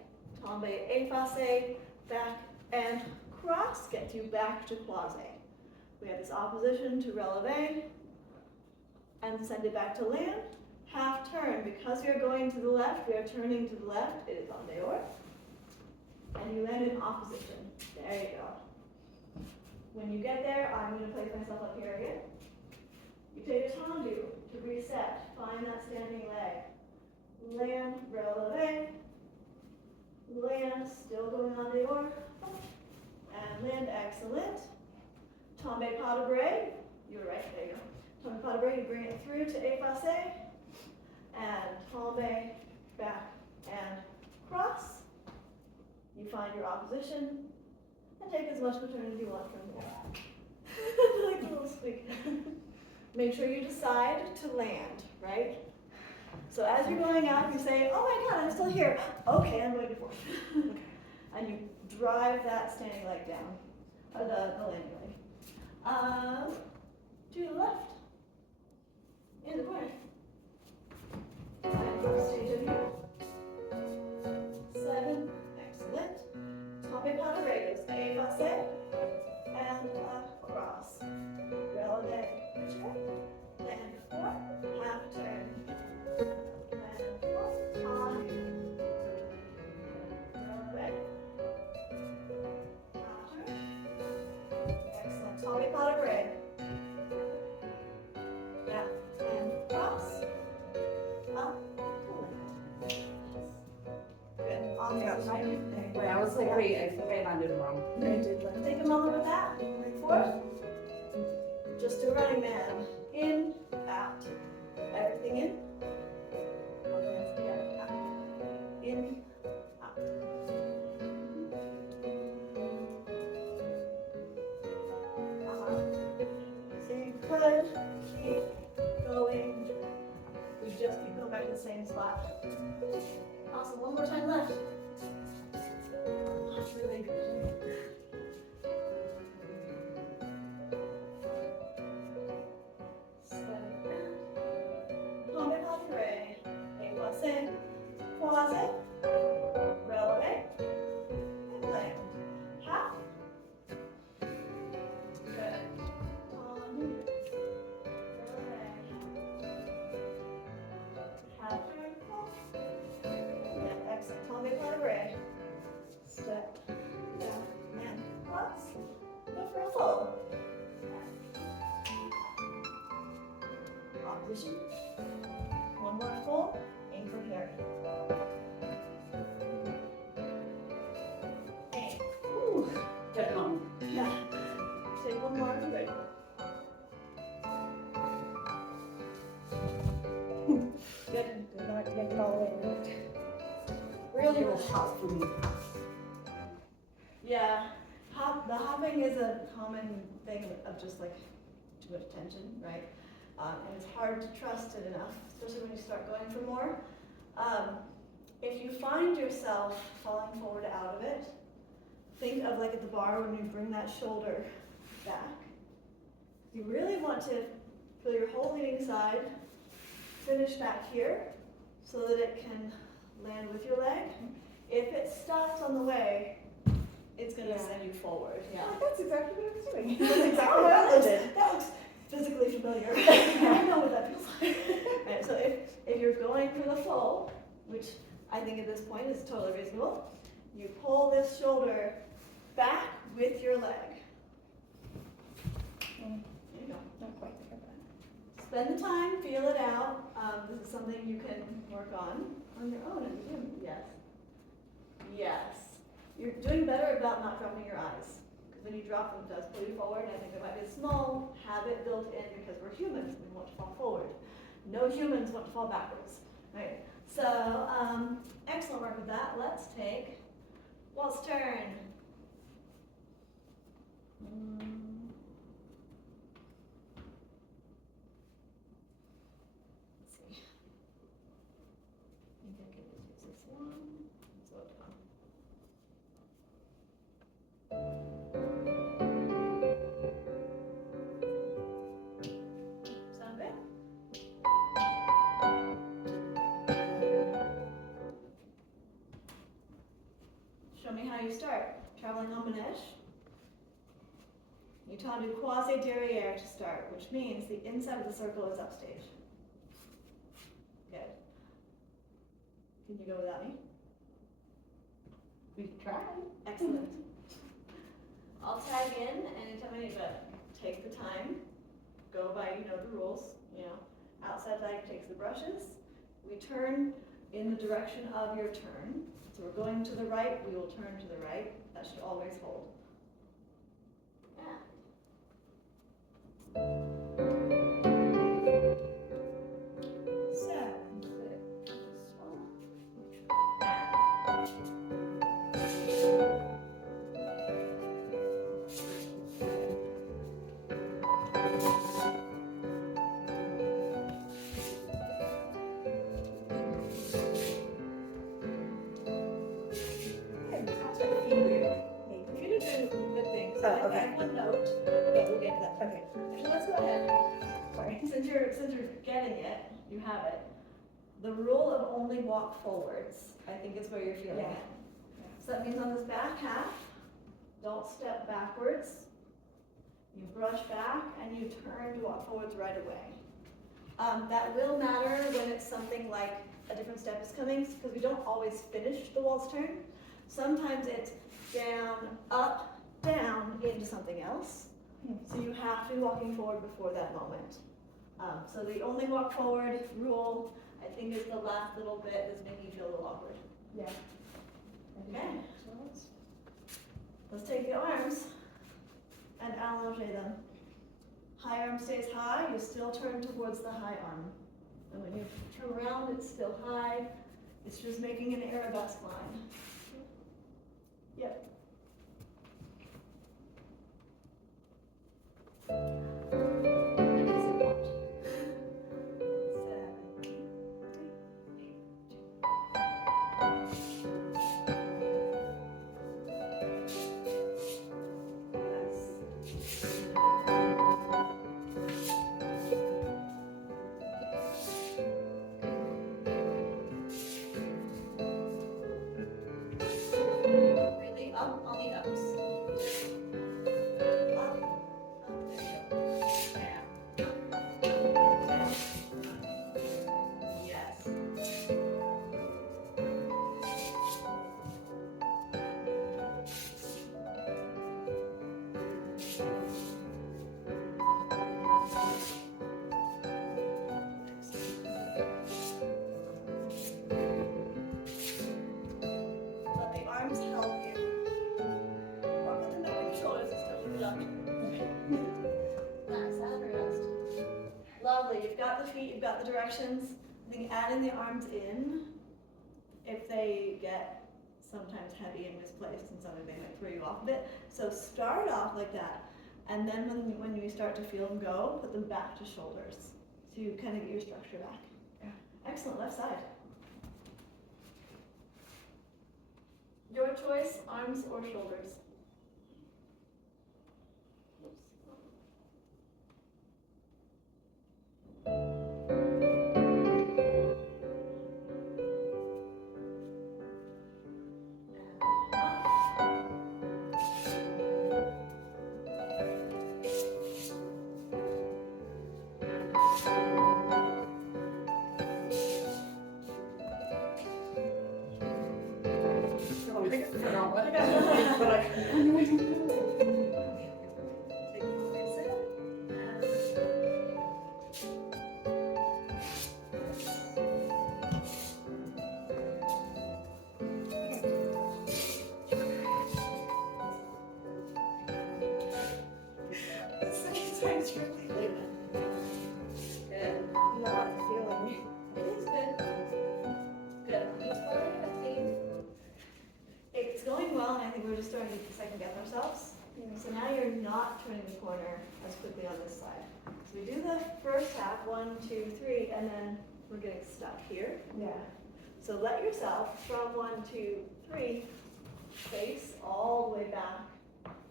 tombe effacé, back and cross gets you back to quasi. We have this opposition to relevé and send it back to land. Half turn, because we are going to the left, we are turning to the left, it is en dehors. And you land in opposition. There you go. When you get there, I'm going to place myself up here again. You take a tendu to reset, find that standing leg. Land, relevé, land, still going en dehors, and land, excellent. Tombe pas de bras, you were right, there you go. Tombe pas de bras, you bring it through to effacé, and tombe, back, and cross. You find your opposition, and take as much return as you want from there. Like a little squeak. Make sure you decide to land, right? So as you're going up, you say, oh my God, I'm still here. Okay, I'm going to forward. And you drive that standing leg down, the landing leg. To the left, in the corner. And first stage of you. 7, excellent. Tombe pas de bras, goes effacé, and cross. Relevé, land 4, half turn. Land 4, tendu. Relevé, half turn. Excellent. Tombe pas de bras. Back and cross. Up to land. Good. On the outside. Wait, I was like, wait, I think I landed wrong. Take a moment with that. Forth. Just a running man. In, out. Everything in. Both hands together. Out. In, out. So you could keep going. We just keep going back to the same spot. Awesome. One more time left. That's really good. Tombe pas de bras, effacé, croisé, relevé, and land. Half. Good. Tendu, relevé. Half turn, cross. Yeah, excellent. Tombe pas de bras. Step down and cross. Go for a full. Opposition. One more full. Aim for here. Aim. Ooh. Get on. Yeah. Take one more. Good. Good. Did not make it all the way around. Really It was hot for me. Yeah, the hopping is a common thing of just like too much tension, right? And it's hard to trust it enough, especially when you start going for more. If you find yourself falling forward out of it, think of like at the bar when you bring that shoulder back. You really want to feel your whole leaning side finish back here so that it can land with your leg. If it stops on the way, it's going to Yeah. send you forward. Yeah. Oh, that's exactly what I was doing. That's exactly what I did. That looks physically familiar. I know what that feels like. Right, so if you're going for the full, which I think at this point is totally reasonable, you pull this shoulder back with your leg. There you go. Not quite there, but. Spend the time, feel it out. This is something you can work on your own at the gym. Yes. Yes. You're doing better about not dropping your eyes. Because when you drop them, it does pull you forward. And I think there might be a small habit built in because we're humans. We want to fall forward. No humans want to fall backwards. Right? So, excellent work with that. Let's take waltz turn. Let's see. I think I can just use this one. So it down. Sound good? Show me how you start. Traveling en manège. You taught to quasi derriere to start, which means the inside of the circle is upstage. Good. Can you go without me? We can try. Excellent. I'll tag in anytime I need, but take the time. Go by, the rules, Outside leg takes the brushes. We turn in the direction of your turn. So we're going to the right, we will turn to the right. That should always hold. You do good things. Oh, I okay. have one note, but we'll get to that. Okay. Actually, let's go ahead. Sorry. Since you're getting it, you have it. The rule of only walk forwards, I think is where you're feeling Yeah. it. So that means on this back half, don't step backwards. You brush back and you turn to walk forwards right away. That will matter when it's something like a different step is coming, because we don't always finish the waltz turn. Sometimes it's down, up, down into something else. So you have to be walking forward before that moment. So the only walk forward rule, I think, is the last little bit that's making you feel a little awkward. Yeah. Okay. Let's take the arms and allonge them. High arm stays high, you still turn towards the high arm. And when you turn around, it's still high. It's just making an arabesque line. Yep. Really up on the ups. Up, there you go. Down. Yes. Let the arms help you. Or put them between your shoulders and still keep it up. Nice, and rest. Lovely, you've got the feet, you've got the directions. I think adding the arms in, if they get sometimes heavy and misplaced and something, they might throw you off a bit. So start off like that. And then when you start to feel them go, put them back to shoulders. So you kind of get your structure back. Yeah. Excellent, left side. Your choice, arms or shoulders. so now you're not turning the corner as quickly on this side. So we do the first half, 1, 2, 3, and then we're getting stuck here. Yeah. So let yourself, from 1, 2, 3, face all the way back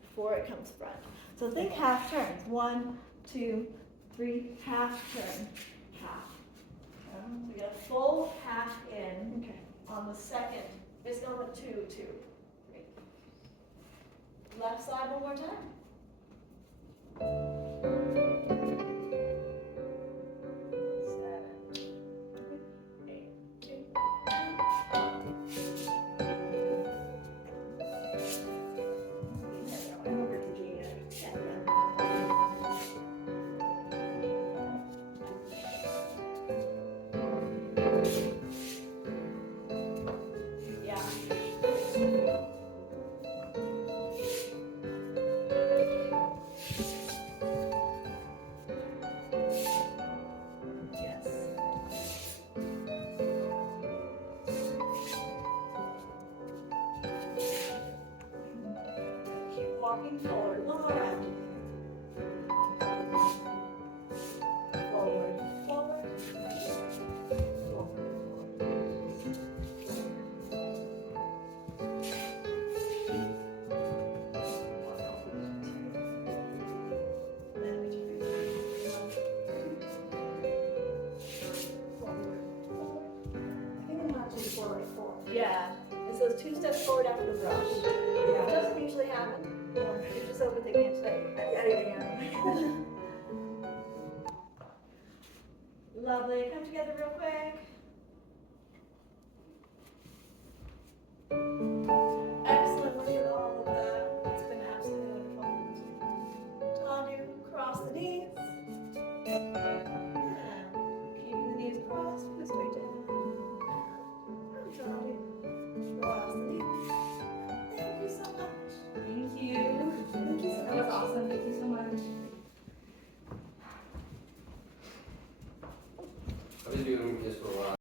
before it comes front. So think half turns. 1, 2, 3, half turn, half. So we get a full half in Okay. on the second. It's going with 2, 2, 3. Left side one more time. 7, 8, 2. Over to Gina. Yeah. Yes. Keep walking forward. One more round. Forward, forward. Then we turn. 1, 2, forward, forward. I think I'm not too far right forward. Yeah, it's those 2 steps forward after the brush. It doesn't usually happen. You're just overthinking it today. Yeah. Lovely. Come together real quick.